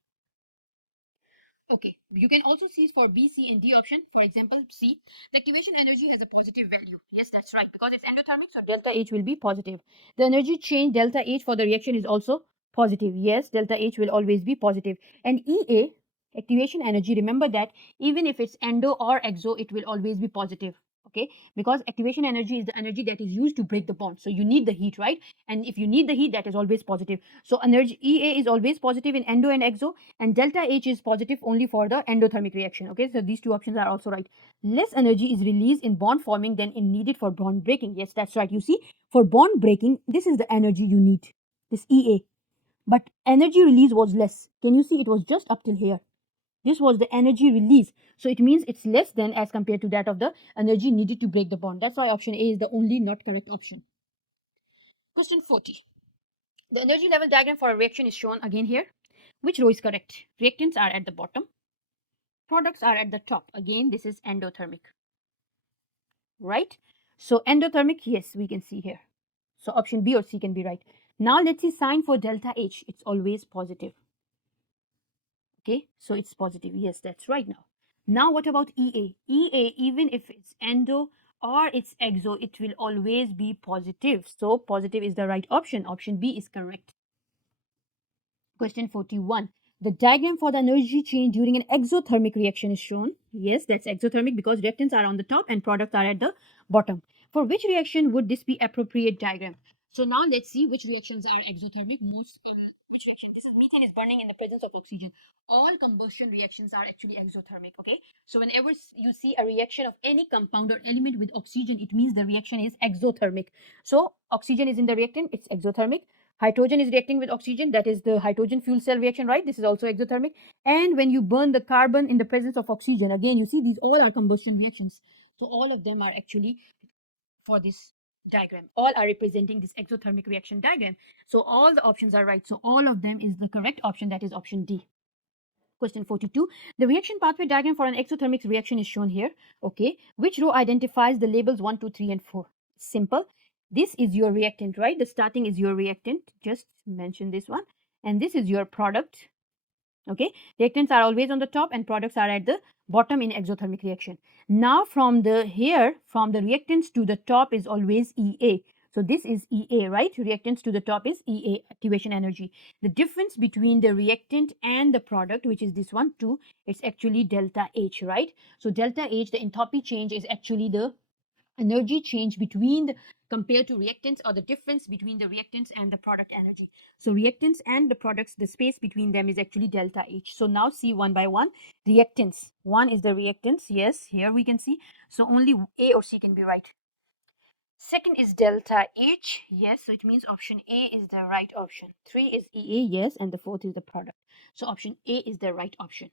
Okay, you can also see for B, C, and D option. For example, C, the activation energy has a positive value. Yes, that's right, because it's endothermic, so delta H will be positive. The energy change delta H for the reaction is also positive. Yes, delta H will always be positive. And EA, activation energy, remember that even if it's endo or exo, it will always be positive. Okay, because activation energy is the energy that is used to break the bond. So you need the heat, right? And if you need the heat, that is always positive. So energy EA is always positive in endo and exo, and delta H is positive only for the endothermic reaction. Okay, so these two options are also right. Less energy is released in bond forming than in needed for bond breaking. Yes, that's right. You see, for bond breaking, this is the energy you need, this EA. But energy release was less. Can you see, it was just up till here. This was the energy release. So it means it's less than as compared to that of the energy needed to break the bond. That's why option A is the only not correct option. Question 40. The energy level diagram for a reaction is shown again here. Which row is correct? Reactants are at the bottom. Products are at the top. Again, this is endothermic. Right? So endothermic, yes, we can see here. So option B or C can be right. Now let's see sign for delta H. It's always positive. Okay, so it's positive. Yes, that's right now. Now what about EA? EA, even if it's endo or it's exo, it will always be positive. So positive is the right option. Option B is correct. Question 41. The diagram for the energy change during an exothermic reaction is shown. Yes, that's exothermic because reactants are on the top and products are at the bottom. For which reaction would this be appropriate diagram? So now let's see which reactions are exothermic. Which reaction? This is methane is burning in the presence of oxygen. All combustion reactions are actually exothermic. Okay. So whenever you see a reaction of any compound or element with oxygen, it means the reaction is exothermic. So oxygen is in the reactant, it's exothermic. Hydrogen is reacting with oxygen, that is the hydrogen fuel cell reaction, right? This is also exothermic. And when you burn the carbon in the presence of oxygen, again, you see these all are combustion reactions. So all of them are actually for this diagram. All are representing this exothermic reaction diagram. So all the options are right. So all of them is the correct option, that is option D. Question 42. The reaction pathway diagram for an exothermic reaction is shown here. Okay. Which row identifies the labels 1, 2, 3, and 4? Simple. This is your reactant, right? The starting is your reactant. Just mention this one. And this is your product. Okay. Reactants are always on the top and products are at the bottom in exothermic reaction. Now from the reactants to the top is always EA. So this is EA, right? Reactants to the top is EA, activation energy. The difference between the reactant and the product, which is this one, 2, it's actually delta H, right? So delta H, the enthalpy change is actually the energy change between compared to reactants, or the difference between the reactants and the product energy. So reactants and the products, the space between them is actually delta H. So now see one by one. Reactants. One is the reactants. Yes, here we can see. So only A or C can be right. Second is delta H. Yes, so it means option A is the right option. 3 is EA. Yes, and the fourth is the product. So option A is the right option.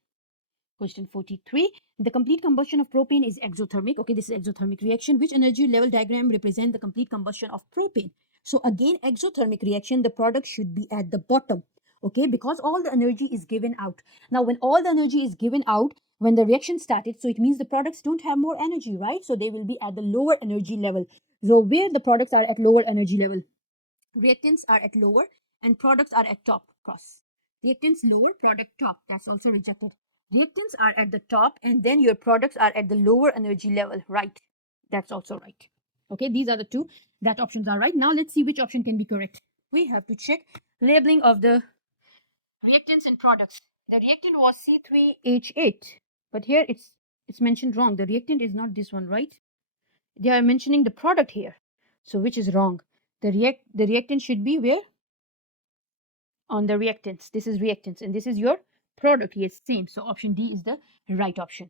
Question 43. The complete combustion of propane is exothermic. Okay, this is exothermic reaction. Which energy level diagram represent the complete combustion of propane? So again, exothermic reaction, the product should be at the bottom. Okay, because all the energy is given out. Now, when all the energy is given out, when the reaction started, so it means the products don't have more energy, right? So they will be at the lower energy level. So where the products are at lower energy level? Reactants are at lower and products are at top. Cross. Reactants lower, product top. That's also rejected. Reactants are at the top and then your products are at the lower energy level. Right. That's also right. Okay, these are the two that options are right. Now let's see which option can be correct. We have to check labeling of the reactants and products. The reactant was C3H8, but here it's mentioned wrong. The reactant is not this one, right? They are mentioning the product here. So which is wrong? The reactant should be where? On the reactants. This is reactants and this is your product. Yes, same. So option D is the right option.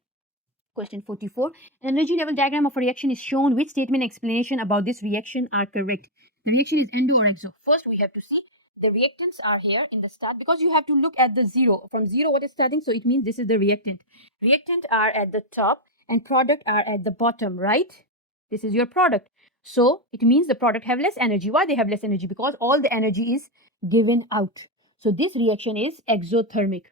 Question 44. Energy level diagram of a reaction is shown. Which statement and explanation about this reaction are correct? The reaction is endo or exo. First, we have to see the reactants are here in the start, because you have to look at the zero. From zero, what is starting? So it means this is the reactant. Reactant are at the top and product are at the bottom, right? This is your product. So it means the product have less energy. Why they have less energy? Because all the energy is given out. So this reaction is exothermic.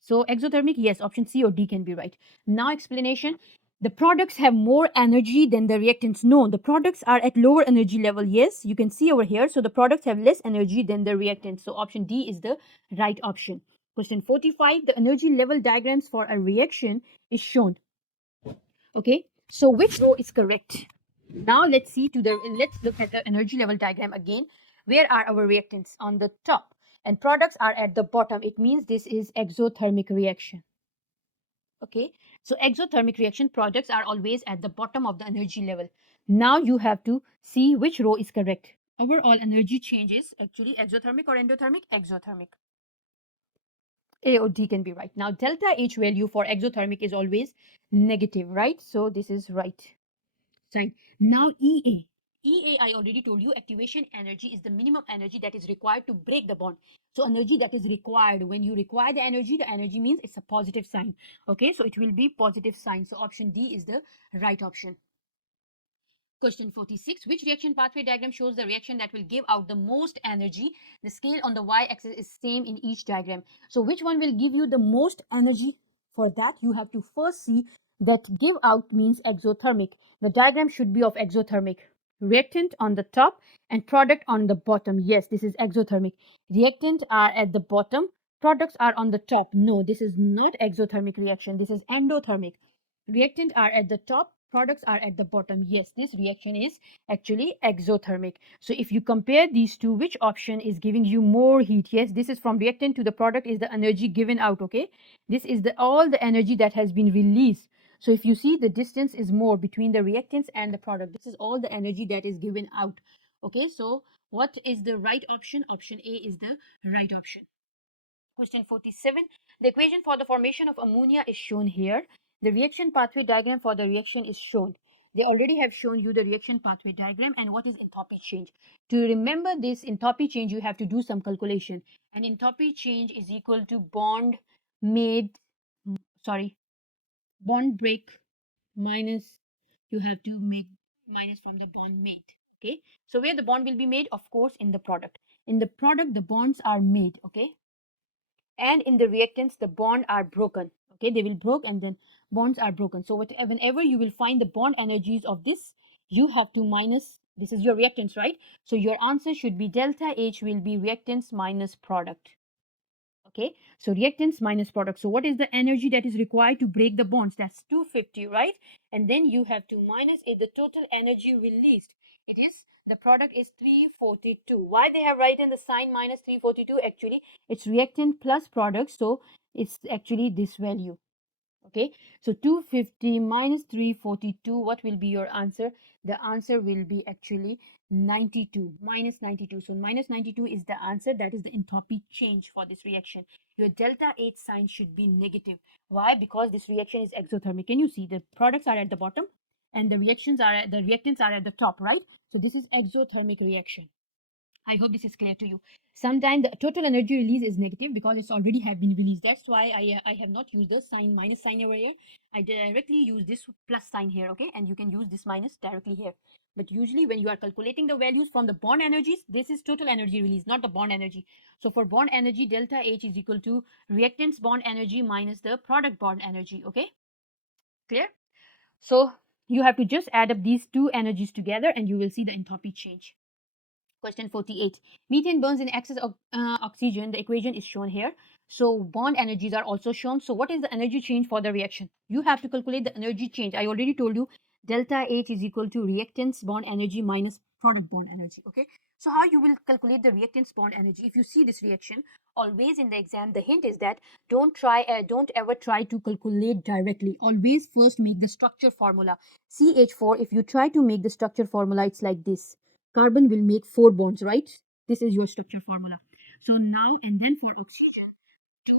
So exothermic, yes, option C or D can be right. Now explanation. The products have more energy than the reactants. No, the products are at lower energy level. Yes, you can see over here. So the products have less energy than the reactants. So option D is the right option. Question 45. The energy level diagrams for a reaction is shown. Okay, so which row is correct? Now let's look at the energy level diagram again. Where are our reactants? On the top. And products are at the bottom. It means this is exothermic reaction. Okay, so exothermic reaction products are always at the bottom of the energy level. Now you have to see which row is correct. Overall energy changes actually exothermic or endothermic? Exothermic. A or D can be right. Now delta H value for exothermic is always negative, right? So this is right. Fine. Now EA. EA, I already told you, activation energy is the minimum energy that is required to break the bond. So energy that is required. When you require the energy means it's a positive sign. Okay, so it will be positive sign. So option D is the right option. Question 46. Which reaction pathway diagram shows the reaction that will give out the most energy? The scale on the y-axis is same in each diagram. So which one will give you the most energy? For that, you have to first see that give out means exothermic. The diagram should be of exothermic. reactant on the top and product on the bottom. Yes, this is exothermic. Reactant are at the bottom, products are on the top. No, this is not exothermic reaction. This is endothermic. Reactant are at the top, products are at the bottom. Yes, this reaction is actually exothermic. So if you compare these two, which option is giving you more heat? Yes, this is from reactant to the product is the energy given out, okay? This is the all the energy that has been released. So if you see the distance is more between the reactants and the product, this is all the energy that is given out. Okay, so what is the right option? Option A is the right option. Question 47. The equation for the formation of ammonia is shown here. The reaction pathway diagram for the reaction is shown. They already have shown you the reaction pathway diagram and what is enthalpy change. To remember this enthalpy change, you have to do some calculation. And enthalpy change is equal to bond break minus, you have to make minus from the bond made. Okay, so where the bond will be made? Of course, in the product. In the product, the bonds are made. Okay, and in the reactants the bond are broken. Okay, they will broke and then bonds are broken. So whenever you will find the bond energies of this, you have to minus, this is your reactants, right? So your answer should be delta H will be reactants minus product. Okay, so reactants minus product. So what is the energy that is required to break the bonds? That's 250, right? And then you have to minus it, the total energy released. It is, the product is 342. Why they have written the sign minus 342? Actually, it's reactant plus product, so it's actually this value. Okay, so 250 minus 342, what will be your answer? The answer will be actually 92, minus 92. So minus 92 is the answer. That is the enthalpy change for this reaction. Your delta H sign should be negative. Why? Because this reaction is exothermic. Can you see the products are at the bottom and the reactants are at the top, right? So this is exothermic reaction. I hope this is clear to you. Sometimes the total energy release is negative because it's already have been released. That's why I have not used the sign minus sign over here. I directly use this plus sign here, okay? And you can use this minus directly here. But usually when you are calculating the values from the bond energies, this is total energy release, not the bond energy. So for bond energy, delta H is equal to reactants bond energy minus the product bond energy, okay? Clear? So you have to just add up these two energies together and you will see the enthalpy change. Question 48. Methane burns in excess of oxygen. The equation is shown here. So bond energies are also shown. So what is the energy change for the reaction? You have to calculate the energy change. I already told you delta H is equal to reactants bond energy minus product bond energy. Okay. So how you will calculate the reactants bond energy? If you see this reaction, always in the exam, the hint is that don't ever try to calculate directly. Always first make the structure formula. CH4, if you try to make the structure formula, it's like this. Carbon will make 4 bonds, right? This is your structure formula. So now, and then for oxygen, 2,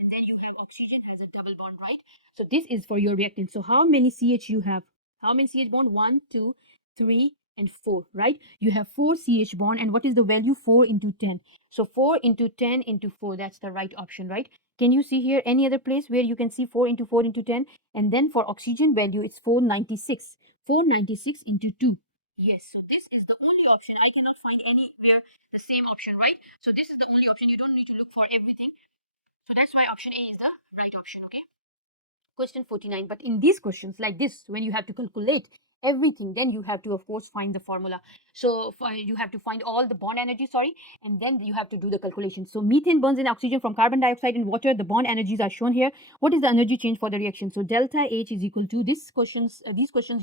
and then you have oxygen has a double bond, right? So this is for your reactant. So how many CH you have? How many CH bond? 1, 2, 3, and 4, right? You have 4 CH bond, and what is the value? 4 into 10. So 4 into 10 into 4, that's the right option, right? Can you see here any other place where you can see 4 into 4 into 10? And then for oxygen value, it's 496. 496 into 2. Yes, so this is the only option. I cannot find anywhere the same option, right? So this is the only option. You don't need to look for everything. So that's why option A is the right option, okay? Question 49. But in these questions like this, when you have to calculate everything, then you have to, of course, find the formula. So you have to find all the bond energy, and then you have to do the calculation. So methane burns in oxygen from carbon dioxide and water. The bond energies are shown here. What is the energy change for the reaction? So delta H is equal to these questions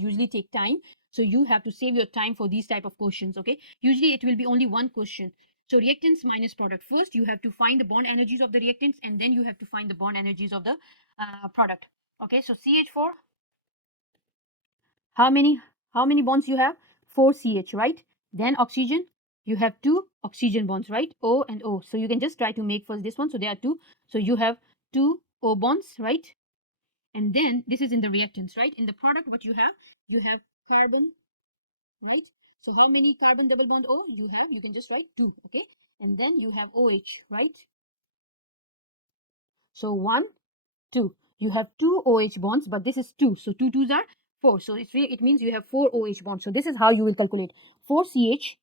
usually take time. So you have to save your time for these type of questions, okay? Usually it will be only one question. So reactants minus product. First, you have to find the bond energies of the reactants, and then you have to find the bond energies of the product. Okay, so CH4, how many bonds you have? 4 CH, right? Then oxygen, you have 2 oxygen bonds, right? O and O. So you can just try to make first this one. So there are 2. So you have 2 O bonds, right? And then this is in the reactants, right? In the product, what you have carbon, right? So how many carbon double bond O you have? You can just write 2, okay? And then you have OH, right? So 1, 2. You have 2 OH bonds, but this is 2. So 2 2s are 4. So it means you have 4 OH bonds. So this is how you will calculate. 4 CH,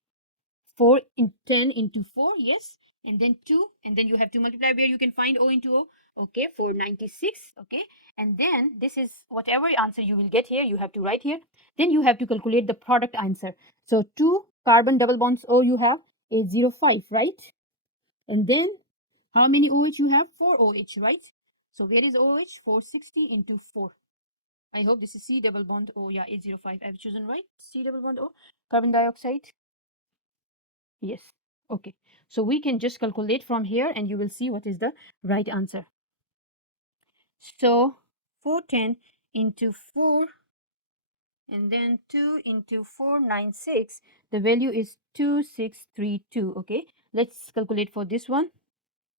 4 in 10 into 4, yes. And then 2, and then you have to multiply where you can find O into O. okay, 496, okay, and then this is whatever answer you will get here, you have to write here. Then you have to calculate the product answer. So 2 carbon double bonds O you have 805, right? And then how many OH you have? 4 OH, right? So where is OH? 460 into 4. I hope this is C double bond O. Yeah, 805. I've chosen right. C double bond O. Carbon dioxide. Yes. Okay. So we can just calculate from here and you will see what is the right answer. So 410 into 4 and then 2 into 496. The value is 2632. Okay. Let's calculate for this one.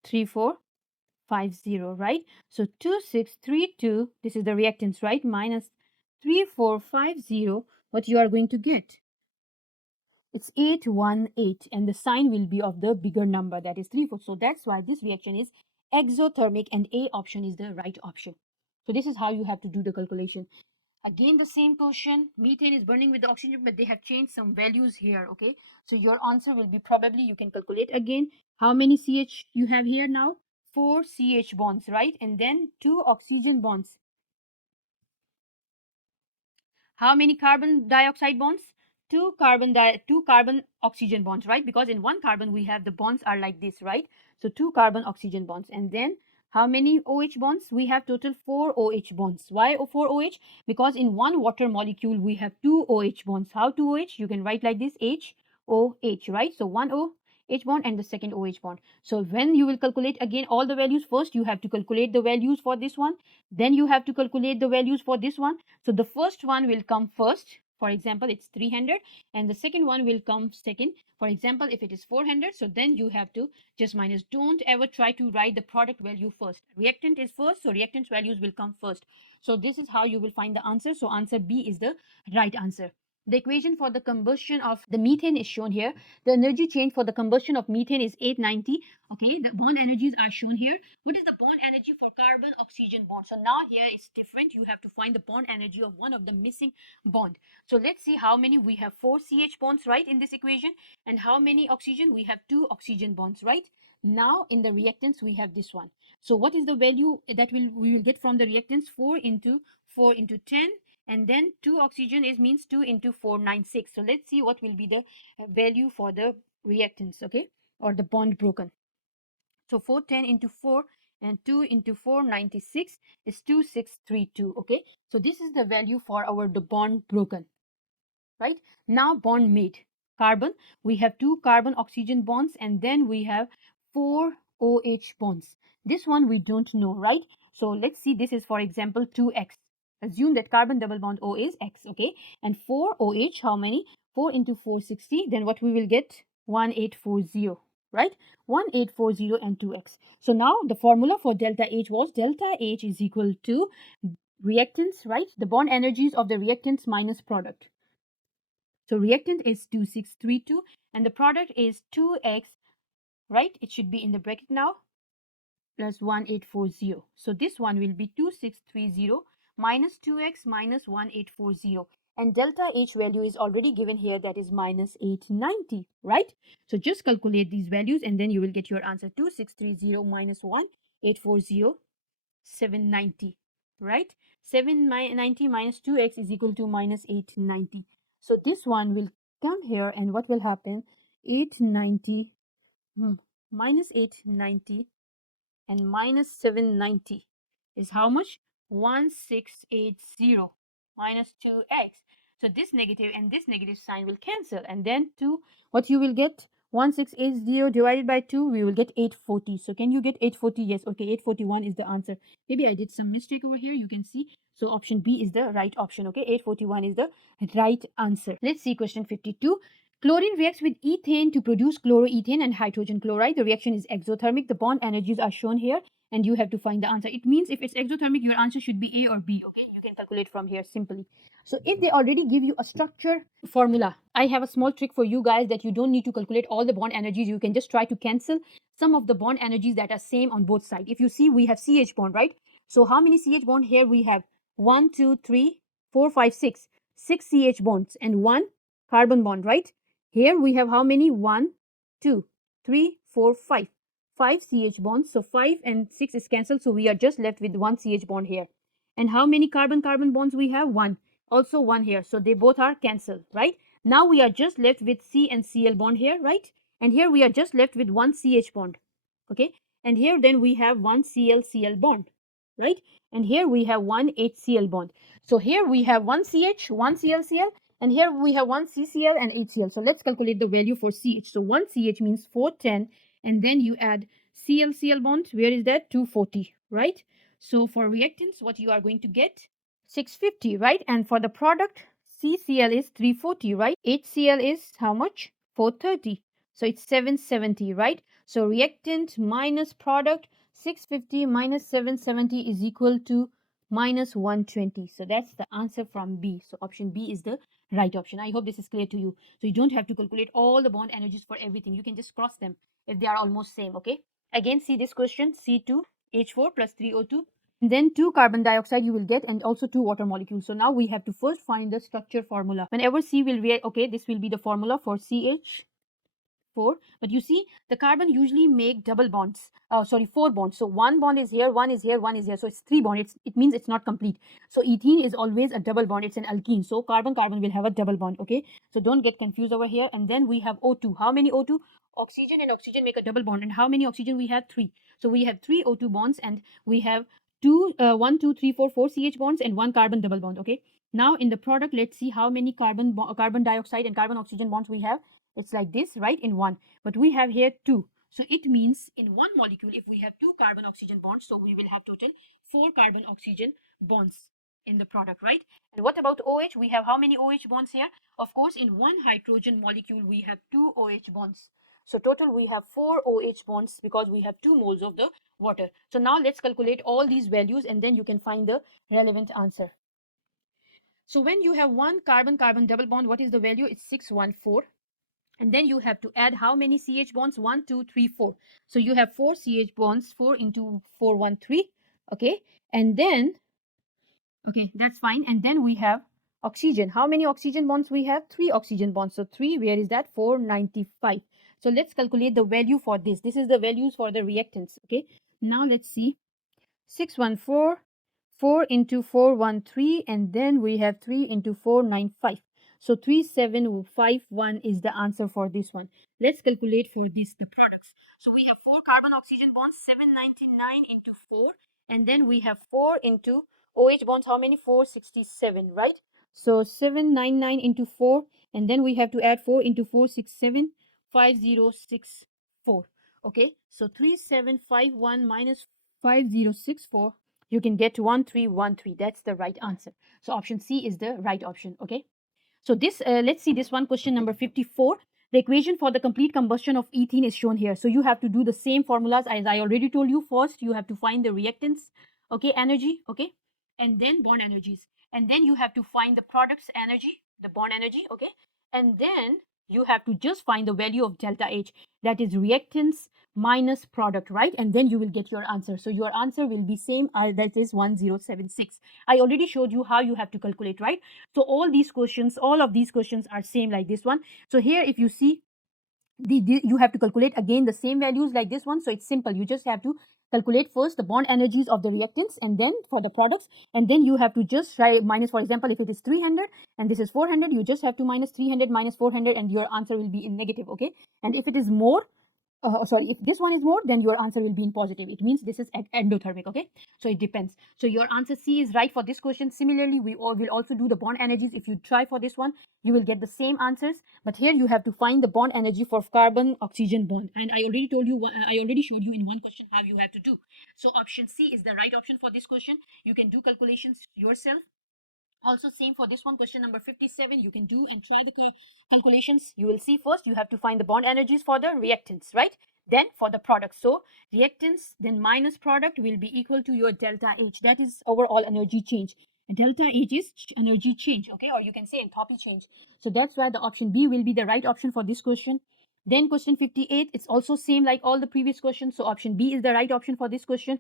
3450, right? So 2632, this is the reactants, right? Minus 3450, what you are going to get? It's 818 and the sign will be of the bigger number, that is 34. So that's why this reaction is exothermic and A option is the right option. So this is how you have to do the calculation. Again, the same question. Methane is burning with the oxygen, but they have changed some values here, okay? So your answer will be probably, you can calculate again. How many CH you have here now? 4 CH bonds, right? And then 2 oxygen bonds. How many carbon dioxide bonds? Two carbon oxygen bonds, right? Because in one carbon we have the bonds are like this, right? So 2 carbon oxygen bonds. And then how many OH bonds? We have total 4 OH bonds. Why 4 OH? Because in one water molecule we have 2 OH bonds. How 2 OH? You can write like this, HOH, right? So one OH bond and the second OH bond. So when you will calculate again all the values, first you have to calculate the values for this one. Then you have to calculate the values for this one. So the first one will come first. For example, it's 300 and the second one will come second. For example, if it is 400, so then you have to just minus. Don't ever try to write the product value first. Reactant is first, so reactants values will come first. So this is how you will find the answer. So answer B is the right answer. The equation for the combustion of the methane is shown here. The energy change for the combustion of methane is 890. Okay, the bond energies are shown here. What is the bond energy for carbon oxygen bond? So now here it's different. You have to find the bond energy of one of the missing bond. So let's see how many we have. 4 CH bonds, right, in this equation. And how many oxygen? We have 2 oxygen bonds, right? Now in the reactants we have this one. So what is the value that we will get from the reactants? 4 into 10, and then 2 oxygen is means 2 into 496. So let's see what will be the value for the reactants, okay, or the bond broken. So 410 into 4 and 2 into 496 is 2632, okay. So this is the value for our the bond broken, right? Now bond made. Carbon, we have 2 carbon oxygen bonds and then we have 4 OH bonds. This one we don't know, right? So let's see, this is for example 2x. Assume that carbon double bond O is X, okay? And 4 OH, how many? 4 into 460, then what we will get? 1840, right? 1840 and 2x. So now the formula for delta H was delta H is equal to reactants, right? The bond energies of the reactants minus product. So reactant is 2632 and the product is 2x, right? It should be in the bracket now, plus 1840. So this one will be 2630 minus 2x minus 1840. And delta H value is already given here, that is minus 890, right? So just calculate these values and then you will get your answer. 2630 minus 1840, 790, right? 790 minus 2x is equal to minus 890. So this one will come here and what will happen? 890 minus 890 and minus 790 is how much? 1680 minus 2x. So this negative and this negative sign will cancel. And then 2, what you will get? 1680 divided by 2, we will get 840. So can you get 840? Yes. Okay, 841 is the answer. Maybe I did some mistake over here. You can see. So option B is the right option. Okay, 841 is the right answer. Let's see question 52. Chlorine reacts with ethane to produce chloroethane and hydrogen chloride. The reaction is exothermic. The bond energies are shown here and you have to find the answer. It means if it's exothermic, your answer should be A or B. Okay, you can calculate from here simply. So if they already give you a structure formula, I have a small trick for you guys that you don't need to calculate all the bond energies. You can just try to cancel some of the bond energies that are same on both sides. If you see, we have CH bond, right? So how many CH bond here we have? 1, 2, 3, 4, 5, 6. 6 CH bonds and 1 carbon bond, right? Here we have how many? 1, 2, 3, 4, 5. 5 CH bonds. So 5 and 6 is cancelled. So we are just left with 1 CH bond here. And how many carbon-carbon bonds we have? 1. Also 1 here. So they both are cancelled, right? Now we are just left with C and Cl bond here, right? And here we are just left with 1 CH bond. Okay. And here then we have 1 Cl bond, right? And here we have 1 HCl bond. So here we have 1 CH, 1 Cl, and here we have 1 CCl and HCl. So let's calculate the value for CH. So 1 CH means 410, and then you add Cl bond. Where is that? 240, right? So for reactants, what you are going to get? 650, right? And for the product, CCl is 340, right? HCl is how much? 430. So it's 770, right? So reactant minus product, 650 minus 770 is equal to minus 120. So that's the answer from B. So option B is the right option. I hope this is clear to you. So you don't have to calculate all the bond energies for everything. You can just cross them if they are almost same, okay? Again, see this question, C2H4 plus 3O2. And then 2 carbon dioxide you will get, and also 2 water molecules. So now we have to first find the structure formula. Whenever C will react, okay, this will be the formula for CH4. But you see, the carbon usually make double bonds. Sorry, 4 bonds. So 1 bond is here, 1 is here, 1 is here. So it's 3 bonds. It means it's not complete. So ethene is always a double bond. It's an alkene. So carbon-carbon will have a double bond. Okay. So don't get confused over here. And then we have O2. How many O2? Oxygen and oxygen make a double bond. And how many oxygen we have? 3. So we have 3 O2 bonds, and we have 1, 2, 3, 4, 4 CH bonds and 1 carbon double bond. Okay. Now in the product, let's see how many carbon dioxide and carbon oxygen bonds we have. It's like this, right, in 1. But we have here 2. So it means in 1 molecule, if we have 2 carbon oxygen bonds, so we will have total 4 carbon oxygen bonds in the product, right? And what about OH? We have how many OH bonds here? Of course, in 1 hydrogen molecule, we have 2 OH bonds. So total we have 4 OH bonds because we have 2 moles of the water. So now let's calculate all these values, and then you can find the relevant answer. So when you have 1 carbon-carbon double bond, what is the value? It's 614. And then you have to add how many CH bonds? 1, 2, 3, 4. So you have 4 CH bonds, 4 into 413. Okay. And then, okay, that's fine. And then we have oxygen. How many oxygen bonds we have? 3 oxygen bonds. So 3, where is that? 495. So let's calculate the value for this. This is the values for the reactants. Okay. Now let's see. 614, 4 into 413, and then we have 3 into 495. So 3751 is the answer for this one. Let's calculate for this the products. So we have 4 carbon oxygen bonds, 799 into 4, and then we have 4 into OH bonds. How many? 467, right? So 799 into 4, and then we have to add 4 into 467, 5064. Okay, so 3751 minus 5064, you can get 1313. That's the right answer. So option C is the right option. Okay. So this, let's see this one, question number 54. The equation for the complete combustion of ethene is shown here. So you have to do the same formulas as I already told you. First, you have to find the reactants, okay, energy, okay, and then bond energies. And then you have to find the products energy, the bond energy, okay. And then you have to just find the value of delta H, that is reactants minus product, right? And then you will get your answer. So your answer will be same, that is 1076. I already showed you how you have to calculate, right? So all of these questions are same like this one. So here if you see, you have to calculate again the same values like this one. So it's simple. You just have to calculate first the bond energies of the reactants, and then for the products, and then you have to just try minus. For example, if it is 300 and this is 400, you just have to minus 300 minus 400, and your answer will be in negative. Okay. And if it is more, sorry, if this one is more, then your answer will be in positive. It means this is endothermic. Okay. So it depends. So your answer C is right for this question. Similarly, we will also do the bond energies. If you try for this one, you will get the same answers. But here you have to find the bond energy for carbon oxygen bond. And I already told you, I already showed you in one question how you have to do. So option C is the right option for this question. You can do calculations yourself. Also same for this one, question number 57. You can do and try the calculations. You will see first you have to find the bond energies for the reactants, right? Then for the product. So reactants then minus product will be equal to your delta H. That is overall energy change. And delta H is energy change, okay? Or you can say enthalpy change. So that's why the option B will be the right option for this question. Then question 58, it's also same like all the previous questions. So option B is the right option for this question.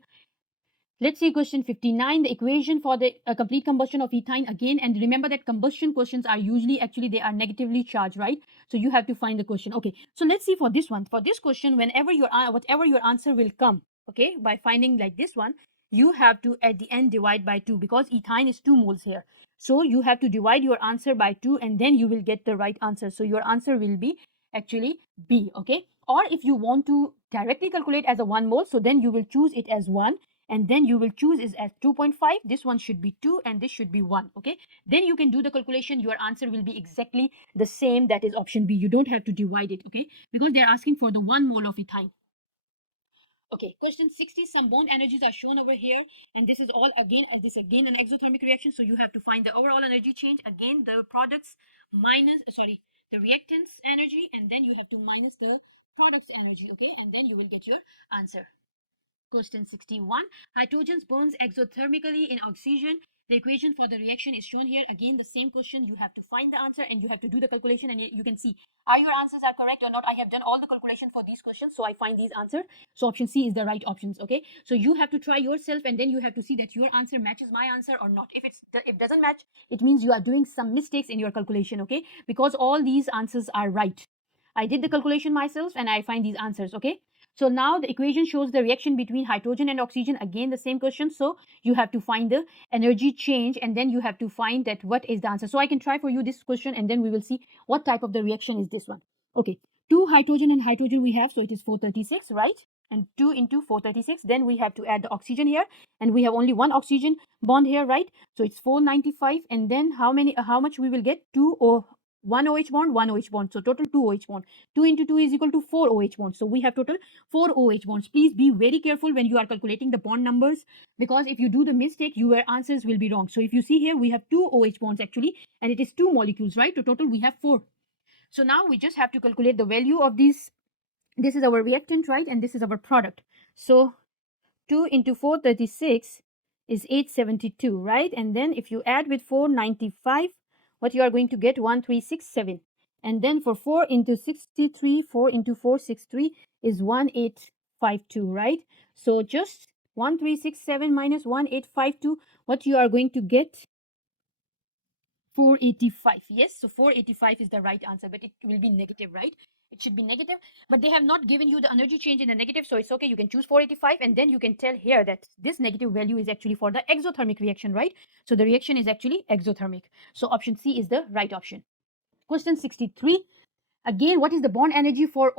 Let's see question 59, the equation for the complete combustion of ethyne again. And remember that combustion questions are usually they are negatively charged, right? So you have to find the question. Okay, so let's see for this one. For this question, whenever whatever your answer will come, okay, by finding like this one, you have to at the end divide by 2 because ethyne is 2 moles here. So you have to divide your answer by 2 and then you will get the right answer. So your answer will be actually B, okay? Or if you want to directly calculate as a 1 mole, so then you will choose it as 1 and then you will choose is as 2.5. This one should be 2 and this should be 1, okay? Then you can do the calculation. Your answer will be exactly the same, that is option B. You don't have to divide it, okay? Because they're asking for the 1 mole of ethyne. Okay, question 60, some bond energies are shown over here, and this is all again an exothermic reaction, so you have to find the overall energy change, again the products minus the reactants energy, and then you have to minus the products energy, okay, and then you will get your answer. Question 61. Hydrogen burns exothermically in oxygen. The equation for the reaction is shown here. Again, the same question. You have to find the answer and you have to do the calculation, and you can see are your answers are correct or not. I have done all the calculation for these questions, so I find these answers. So option C is the right options. Okay. So you have to try yourself, and then you have to see that your answer matches my answer or not. If it doesn't match, it means you are doing some mistakes in your calculation. Okay. Because all these answers are right. I did the calculation myself and I find these answers. Okay. So now the equation shows the reaction between hydrogen and oxygen. Again, the same question. So you have to find the energy change and then you have to find that what is the answer. So I can try for you this question and then we will see what type of the reaction is this one. Okay, 2 hydrogen and hydrogen we have. So it is 436, right? And 2 into 436. Then we have to add the oxygen here. And we have only one oxygen bond here, right? So it's 495. And then how much we will get? 2 or 1 OH bond, 1 OH bond. So total 2 OH bond. 2 into 2 is equal to 4 OH bonds. So we have total 4 OH bonds. Please be very careful when you are calculating the bond numbers, because if you do the mistake, your answers will be wrong. So if you see here, we have 2 OH bonds actually, and it is 2 molecules, right? So total we have 4. So now we just have to calculate the value of these. This is our reactant, right? And this is our product. So 2 into 436 is 872, right? And then if you add with 495, what you are going to get 1367. And then for 4 into 63, 4 into 463 is 1852, right? So just 1367 minus 1852, what you are going to get? 485. Yes, so 485 is the right answer, but it will be negative, right? It should be negative, but they have not given you the energy change in the negative, so it's okay. You can choose 485, and then you can tell here that this negative value is actually for the exothermic reaction, right? So the reaction is actually exothermic. So option C is the right option. Question 63. Again, what is the bond energy for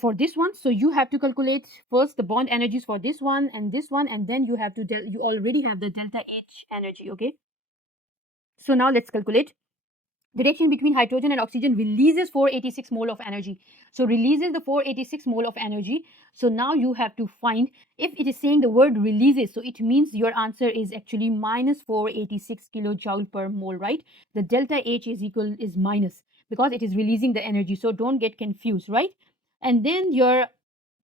for this one? So you have to calculate first the bond energies for this one, and then you have to you already have the delta H energy, okay? So now let's calculate. The reaction between hydrogen and oxygen releases 486 mole of energy. So releases the 486 mole of energy. So now you have to find, if it is saying the word releases, so it means your answer is actually minus 486 kilojoule per mole, right? The delta H is minus because it is releasing the energy. So don't get confused, right? And then your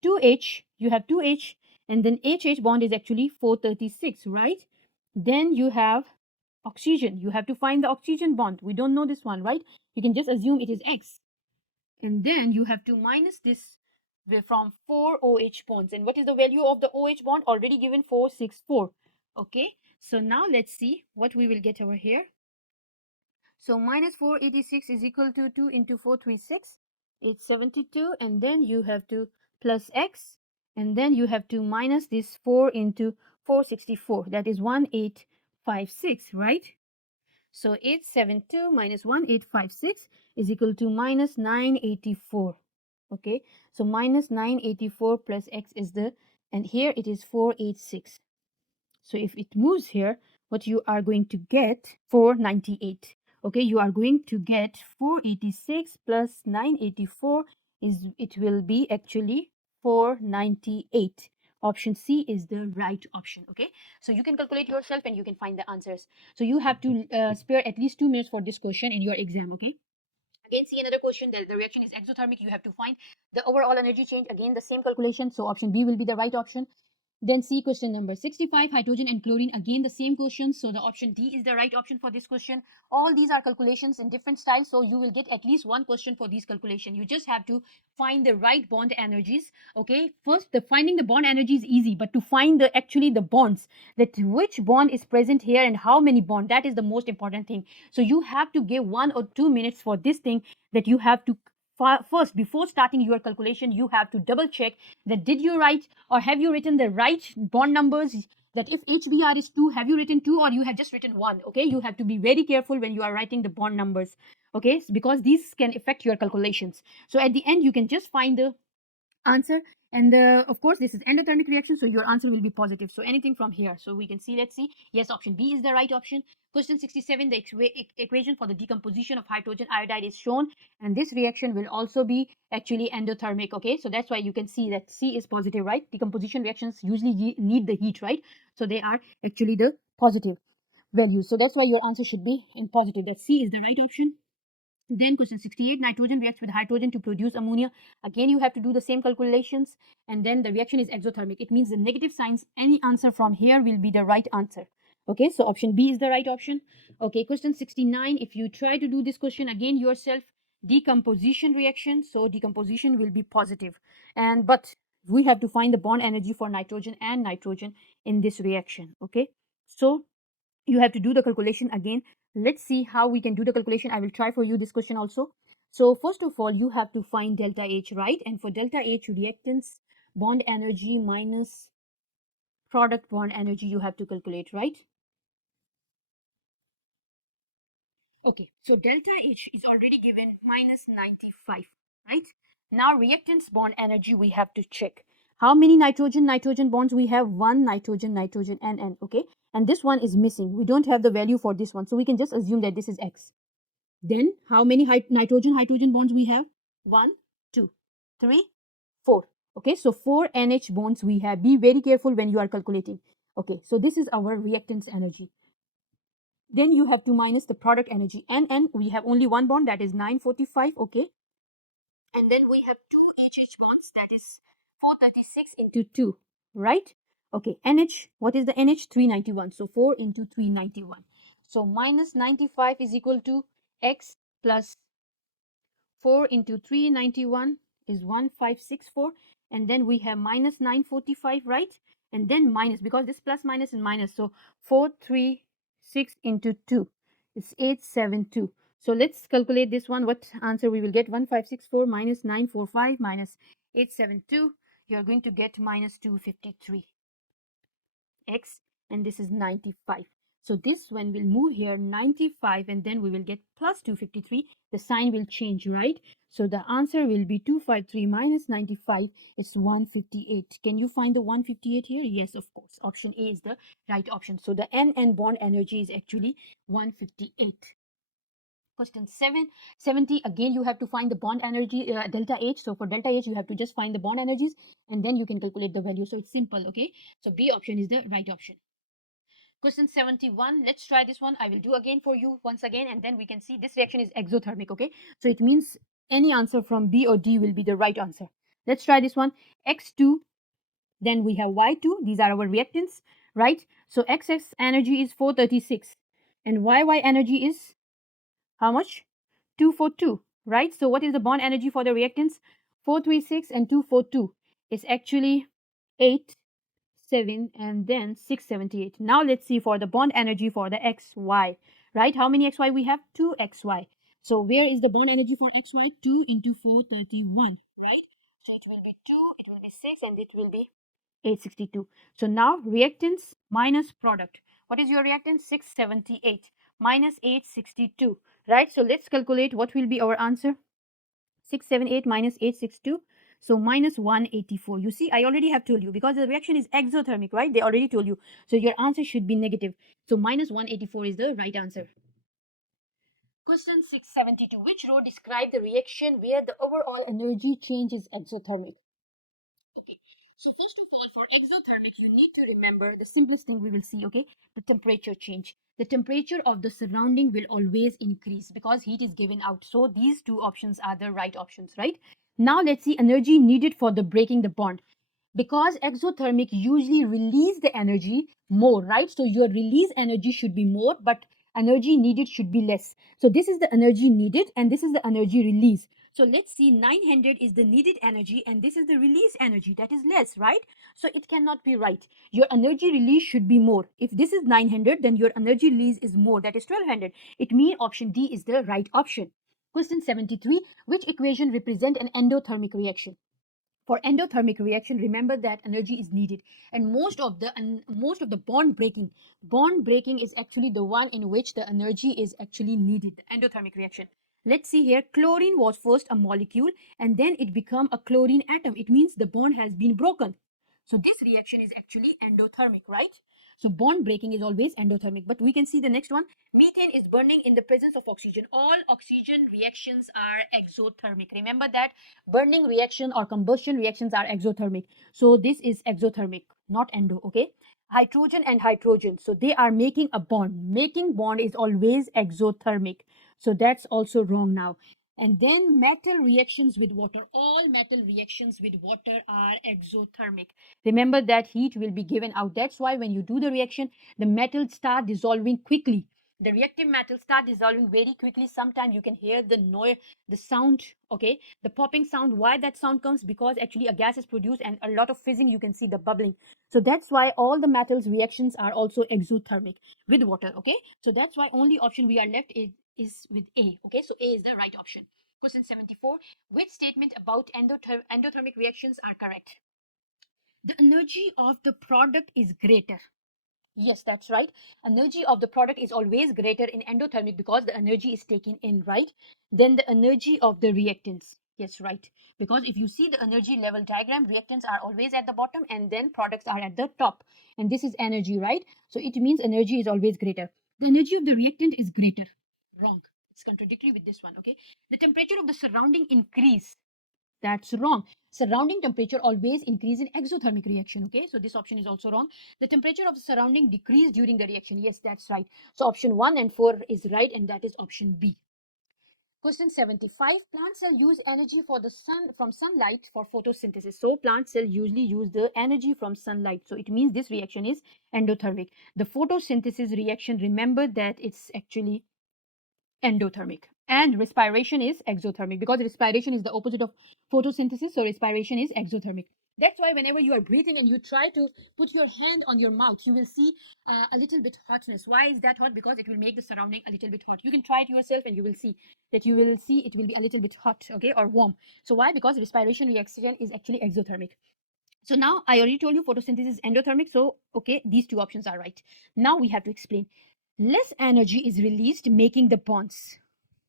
2H, you have 2H, and then HH bond is actually 436, right? Then you have oxygen. You have to find the oxygen bond. We don't know this one, right? You can just assume it is X. And then you have to minus this from 4 OH bonds. And what is the value of the OH bond? Already given 464. Okay, so now let's see what we will get over here. So minus 486 is equal to 2 into 436. It's 72. And then you have to plus X. And then you have to minus this 4 into 464. That is 1856, right? So 872 minus 1856 is equal to minus 984. Okay, so minus 984 plus X is and here it is 486. So if it moves here, what you are going to get 498. Okay, you are going to get 486 plus 984 it will be actually 498. Option C is the right option. Okay, so you can calculate yourself and you can find the answers. So you have to spare at least 2 minutes for this question in your exam. Okay, again see another question. The reaction is exothermic. You have to find the overall energy change. Again the same calculation, so option B will be the right option. Then C, question number 65, hydrogen and chlorine. Again, the same question. So the option D is the right option for this question. All these are calculations in different styles. So you will get at least one question for these calculation. You just have to find the right bond energies. Okay. First, the finding the bond energy is easy, but to find the actually the bonds, that which bond is present here and how many bond, that is the most important thing. So you have to give 1 or 2 minutes for this thing, that you have to first, before starting your calculation, you have to double check that did you write or have you written the right bond numbers, that if HBr is 2, have you written 2 or you have just written 1. Okay, you have to be very careful when you are writing the bond numbers. Okay, because these can affect your calculations. So at the end you can just find the answer, and of course this is endothermic reaction, so your answer will be positive. So anything from here, so we can see, let's see, yes, option B is the right option. Question 67, the equation for the decomposition of hydrogen iodide is shown, and this reaction will also be actually endothermic. Okay, so that's why you can see that C is positive, right? Decomposition reactions usually need the heat, right? So they are actually the positive values, so that's why your answer should be in positive, that C is the right option. Then question 68, nitrogen reacts with hydrogen to produce ammonia. Again, you have to do the same calculations. And then the reaction is exothermic. It means the negative signs, any answer from here will be the right answer. Okay, so option B is the right option. Okay, question 69, if you try to do this question again yourself, decomposition reaction, so decomposition will be positive. But we have to find the bond energy for nitrogen and nitrogen in this reaction. Okay, so you have to do the calculation again. Let's see how we can do the calculation. I will try for you this question also. So first of all, you have to find delta H, right? And for delta H, reactants bond energy minus product bond energy you have to calculate, right? Okay, so delta H is already given minus 95, right? Now reactants bond energy we have to check. How many nitrogen bonds we have? One nitrogen NN, okay? And this one is missing. We don't have the value for this one, so we can just assume that this is X. Then how many nitrogen bonds we have? 1, 2, 3, 4. Okay, so 4 NH bonds we have. Be very careful when you are calculating. Okay, so this is our reactants energy. Then you have to minus the product energy. And we have only one bond, that is 945. Okay. And then we have two HH bonds, that is 436 into 2, right? Okay, NH, what is the NH? 391. So 4 into 391. So minus 95 is equal to X plus 4 into 391 is 1564. And then we have minus 945, right? And then minus, because this plus minus is minus. So 436 into 2 is 872. So let's calculate this one. What answer we will get? 1564 minus 945 minus 872. You are going to get minus 253 X, and this is 95. So this one will move here 95, and then we will get plus 253. The sign will change, right? So the answer will be 253 minus 95. It's 158. Can you find the 158 here? Yes, of course. Option A is the right option. So the N bond energy is actually 158. Question 70, again you have to find the bond energy, delta H. So for delta H you have to just find the bond energies, and then you can calculate the value. So it's simple. Okay, so B option is the right option. Question 71, let's try this one. I will do again for you once again, and then we can see this reaction is exothermic. Okay, so it means any answer from B or D will be the right answer. Let's try this one. X2, then we have Y2. These are our reactants, right? So XX energy is 436 and YY energy is how much? 242, right? So what is the bond energy for the reactants? 436 and 242 is actually 8, 7, and then 678. Now let's see for the bond energy for the XY, right? How many XY we have? 2 XY. So where is the bond energy for XY? 2 into 431, right? So it will be 2, it will be 6, and it will be 862. So now reactants minus product. What is your reactance? 678 minus 862, right? So let's calculate what will be our answer. 678 minus 862. So minus 184. You see, I already have told you, because the reaction is exothermic, right? They already told you. So your answer should be negative. So minus 184 is the right answer. Question 672. Which row describe the reaction where the overall energy change is exothermic? Okay, so first of all, for exothermic, you need to remember the simplest thing we will see, okay? The temperature change. The temperature of the surrounding will always increase because heat is given out. So these two options are the right options, right? Now let's see energy needed for the breaking the bond. Because exothermic usually release the energy more, right? So your release energy should be more, but energy needed should be less. So this is the energy needed and this is the energy release. So let's see, 900 is the needed energy and this is the release energy, that is less, right? So it cannot be right. Your energy release should be more. If this is 900, then your energy release is more, that is 1200. It means option D is the right option. Question 73, which equation represent an endothermic reaction? For endothermic reaction, remember that energy is needed, and most of the bond breaking is actually the one in which the energy is actually needed, the endothermic reaction. Let's see here, chlorine was first a molecule and then it become a chlorine atom. It means the bond has been broken. So this reaction is actually endothermic, right? So bond breaking is always endothermic. But we can see the next one. Methane is burning in the presence of oxygen. All oxygen reactions are exothermic. Remember that burning reaction or combustion reactions are exothermic. So this is exothermic, not endo, okay? Hydrogen and hydrogen. So they are making a bond. Making bond is always exothermic. So that's also wrong now. And then metal reactions with water. All metal reactions with water are exothermic. Remember that heat will be given out. That's why when you do the reaction, the metals start dissolving quickly. The reactive metals start dissolving very quickly. Sometimes you can hear the noise, the sound, okay, the popping sound. Why that sound comes? Because actually a gas is produced and a lot of fizzing, you can see the bubbling. So that's why all the metals reactions are also exothermic with water, okay? So that's why only option we are left is with A, okay? So A is the right option. Question 74, which statement about endothermic reactions are correct? The energy of the product is greater. Yes, that's right. Energy of the product is always greater in endothermic because the energy is taken in, right? Then the energy of the reactants. Yes, right. Because if you see the energy level diagram, reactants are always at the bottom and then products are at the top. And this is energy, right? So it means energy is always greater. The energy of the reactant is greater. Wrong. It's contradictory with this one, okay? The temperature of the surrounding increase. That's wrong. Surrounding temperature always increase in exothermic reaction. Okay, so this option is also wrong. The temperature of the surrounding decrease during the reaction. Yes, that's right. So option 1 and 4 is right, and that is option B. Question 75. Plant cell use energy from sunlight for photosynthesis. So plant cell usually use the energy from sunlight. So it means this reaction is endothermic. The photosynthesis reaction, remember that it's actually endothermic, and respiration is exothermic because respiration is the opposite of photosynthesis. So respiration is exothermic. That's why whenever you are breathing and you try to put your hand on your mouth, you will see a little bit hotness. Why is that hot? Because it will make the surrounding a little bit hot. You can try it yourself and you will see that it will be a little bit hot, okay, or warm. So why? Because respiration reaction is actually exothermic. So now I already told you photosynthesis is endothermic. So, okay, these two options are right. Now we have to explain. Less energy is released, making the bonds.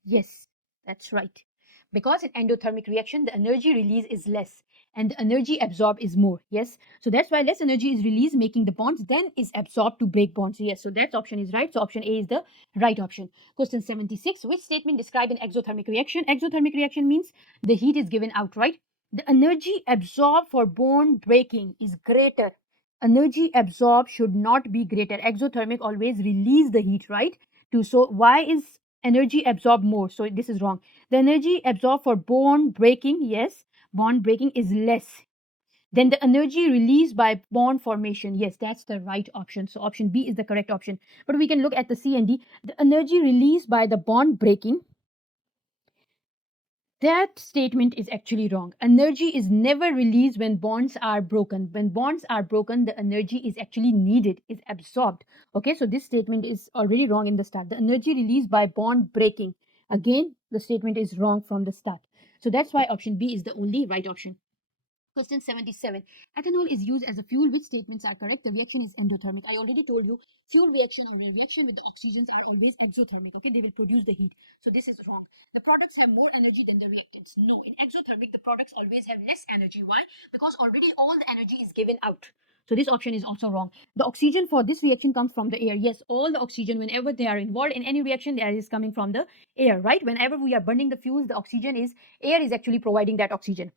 Yes, that's right. Because in endothermic reaction, the energy release is less and the energy absorbed is more. Yes. So that's why less energy is released, making the bonds, then is absorbed to break bonds. Yes. So that option is right. So option A is the right option. Question 76. Which statement describe an exothermic reaction? Exothermic reaction means the heat is given out, right? The energy absorbed for bond breaking is greater. Energy absorbed should not be greater. Exothermic always release the heat, right? So why is energy absorbed more? So this is wrong. The energy absorbed for bond breaking, yes, bond breaking is less. Then the energy released by bond formation, yes, that's the right option. So option B is the correct option. But we can look at the C and D. The energy released by the bond breaking, that statement is actually wrong. Energy is never released when bonds are broken. When bonds are broken, the energy is actually needed, is absorbed. Okay, so this statement is already wrong in the start. The energy released by bond breaking. Again, the statement is wrong from the start. So that's why option B is the only right option. Question 77. Ethanol is used as a fuel. Which statements are correct? The reaction is endothermic. I already told you fuel reaction or reaction with the oxygens are always exothermic. Okay, they will produce the heat. So this is wrong. The products have more energy than the reactants. No, in exothermic, the products always have less energy. Why? Because already all the energy is given out. So this option is also wrong. The oxygen for this reaction comes from the air. Yes, all the oxygen, whenever they are involved in any reaction, that is coming from the air, right? Whenever we are burning the fuels, the oxygen is, air is actually providing that oxygen.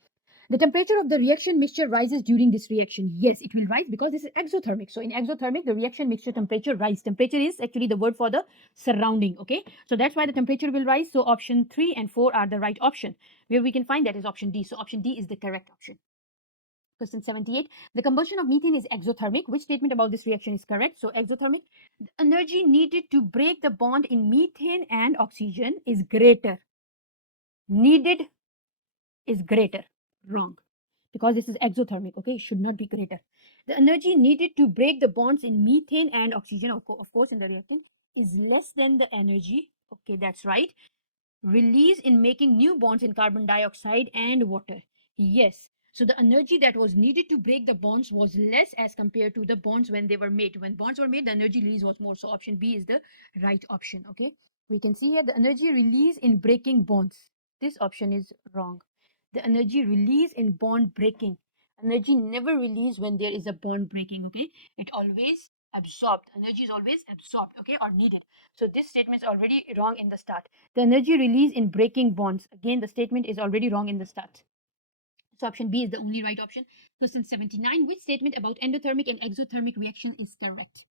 The temperature of the reaction mixture rises during this reaction. Yes, it will rise because this is exothermic. So in exothermic, the reaction mixture temperature rise. Temperature is actually the word for the surrounding. Okay, so that's why the temperature will rise. So option 3 and 4 are the right option. Where we can find that is option D. So option D is the correct option. Question 78. The combustion of methane is exothermic. Which statement about this reaction is correct? So exothermic, the energy needed to break the bond in methane and oxygen is greater. Needed is greater. Wrong. Because this is exothermic, okay? It should not be greater. The energy needed to break the bonds in methane and oxygen, of course, in the reactant, is less than the energy, okay, that's right, release in making new bonds in carbon dioxide and water. Yes. So the energy that was needed to break the bonds was less as compared to the bonds when they were made. When bonds were made, the energy release was more. So option B is the right option. Okay. We can see here the energy release in breaking bonds. This option is wrong. The energy release in bond breaking. Energy never released when there is a bond breaking. Okay. It always absorbed. Energy is always absorbed. Okay. Or needed. So this statement is already wrong in the start. The energy release in breaking bonds. Again, the statement is already wrong in the start. So option B is the only right option. Question 79. Which statement about endothermic and exothermic reaction is correct?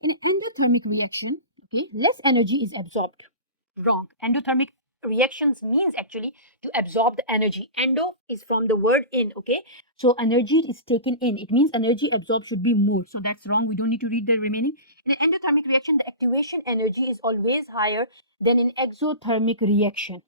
In an endothermic reaction, okay, less energy is absorbed. Wrong. Endothermic reactions means actually to absorb the energy. Endo is from the word in, okay? So energy is taken in. It means energy absorbed should be more. So that's wrong. We don't need to read the remaining. In an endothermic reaction, the activation energy is always higher than in exothermic reaction.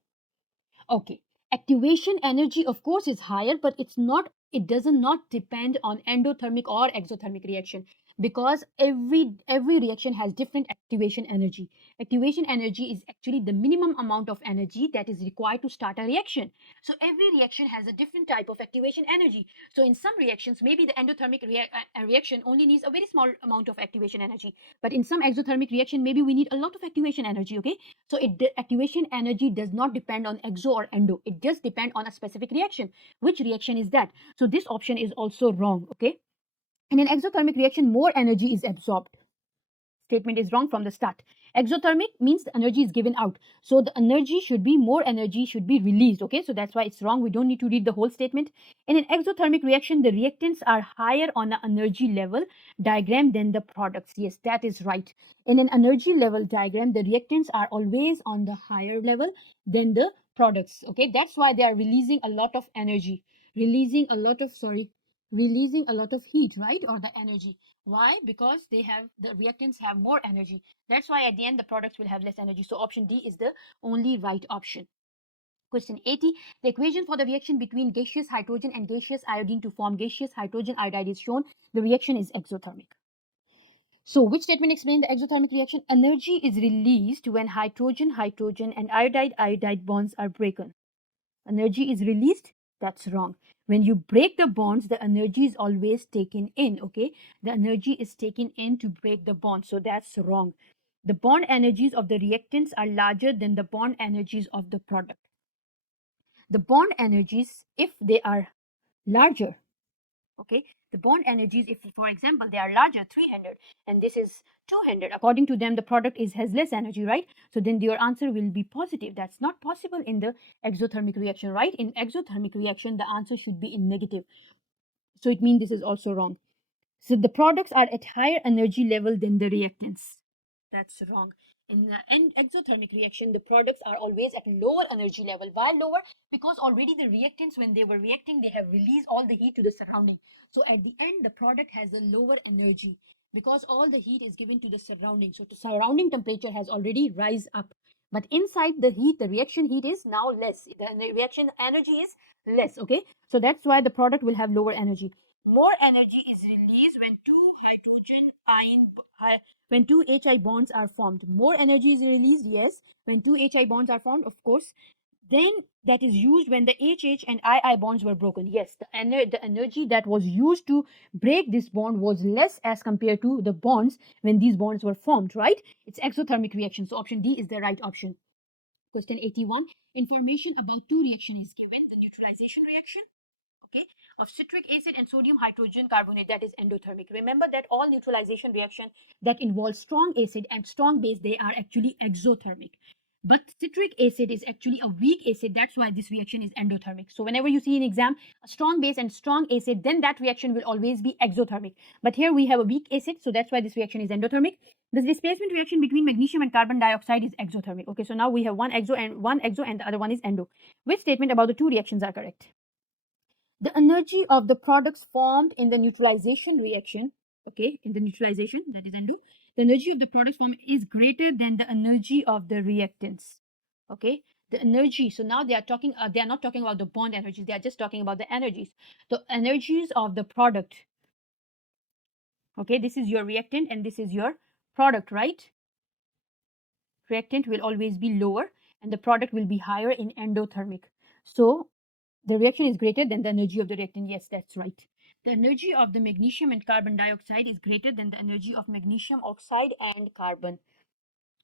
Okay. Activation energy, of course, is higher, but it does not depend on endothermic or exothermic reaction because every reaction has different activation energy. Activation energy is actually the minimum amount of energy that is required to start a reaction. So every reaction has a different type of activation energy. So in some reactions, maybe the endothermic reaction only needs a very small amount of activation energy. But in some exothermic reaction, maybe we need a lot of activation energy, okay? So the activation energy does not depend on exo or endo. It just depends on a specific reaction. Which reaction is that? So this option is also wrong, okay? In an exothermic reaction, more energy is absorbed. Statement is wrong from the start. Exothermic means the energy is given out. So the more energy should be released. Okay, so that's why it's wrong. We don't need to read the whole statement. In an exothermic reaction, the reactants are higher on the energy level diagram than the products. Yes, that is right. In an energy level diagram, the reactants are always on the higher level than the products. Okay, that's why they are releasing a lot of energy, releasing a lot of heat, right? Or the energy. Why? Because the reactants have more energy. That's why at the end the products will have less energy. So option D is the only right option. Question 80. The equation for the reaction between gaseous hydrogen and gaseous iodine to form gaseous hydrogen iodide is shown. The reaction is exothermic. So which statement explains the exothermic reaction? Energy is released when hydrogen and iodide bonds are broken. Energy is released? That's wrong. When you break the bonds, the energy is always taken in, okay? The energy is taken in to break the bond, so that's wrong. The bond energies of the reactants are larger than the bond energies of the product. The bond energies, if they are larger, okay, the bond energies, if for example they are larger, 300, and this is 200, according to them the product has less energy, right? So then your answer will be positive. That's not possible in the exothermic reaction, right? In exothermic reaction the answer should be in negative, so it means this is also wrong. So the products are at higher energy level than the reactants. That's wrong. In the exothermic reaction, the products are always at lower energy level. Why lower? Because already the reactants, when they were reacting, they have released all the heat to the surrounding. So at the end, the product has a lower energy because all the heat is given to the surrounding. So the surrounding temperature has already rise up. But inside the heat, the reaction heat is now less. The reaction energy is less, okay? So that's why the product will have lower energy. More energy is released when two HI bonds are formed. More energy is released, yes, when two HI bonds are formed, of course. Then that is used when the HH and II bonds were broken. Yes, the energy that was used to break this bond was less as compared to the bonds when these bonds were formed, right? It's exothermic reaction. So option D is the right option. Question 81. Information about two reaction is given. The neutralization reaction, okay, of citric acid and sodium hydrogen carbonate, that is endothermic. Remember that all neutralization reaction that involve strong acid and strong base, they are actually exothermic. But citric acid is actually a weak acid. That's why this reaction is endothermic. So whenever you see in exam a strong base and strong acid, then that reaction will always be exothermic. But here we have a weak acid, so that's why this reaction is endothermic. This displacement reaction between magnesium and carbon dioxide is exothermic. Okay, so now we have one exo and the other one is endo. Which statement about the two reactions are correct? The energy of the products formed in the neutralization reaction, okay, in the neutralization, that is endo, the energy of the products formed is greater than the energy of the reactants. Okay, the energy. So now they are talking. They are not talking about the bond energies. They are just talking about the energies. The energies of the product. Okay, this is your reactant and this is your product, right? Reactant will always be lower and the product will be higher in endothermic. So the reaction is greater than the energy of the reactant. Yes, that's right. The energy of the magnesium and carbon dioxide is greater than the energy of magnesium oxide and carbon.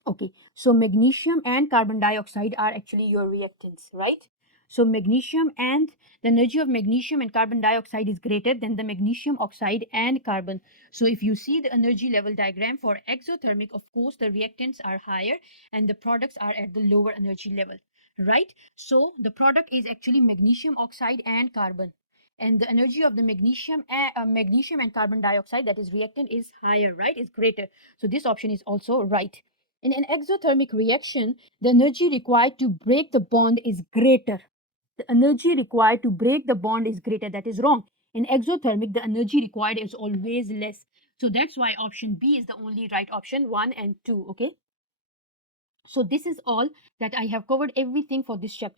Okay, so magnesium and carbon dioxide are actually your reactants, right? So magnesium and the energy of magnesium and carbon dioxide is greater than the magnesium oxide and carbon. So if you see the energy level diagram for exothermic, of course, the reactants are higher and the products are at the lower energy level, right? So the product is actually magnesium oxide and carbon. And the energy of the magnesium and carbon dioxide, that is reactant, is higher, right? Is greater. So this option is also right. In an exothermic reaction, the energy required to break the bond is greater. The energy required to break the bond is greater. That is wrong. In exothermic, the energy required is always less. So that's why option B is the only right option, 1 and 2. Okay. So this is all that I have covered everything for this chapter.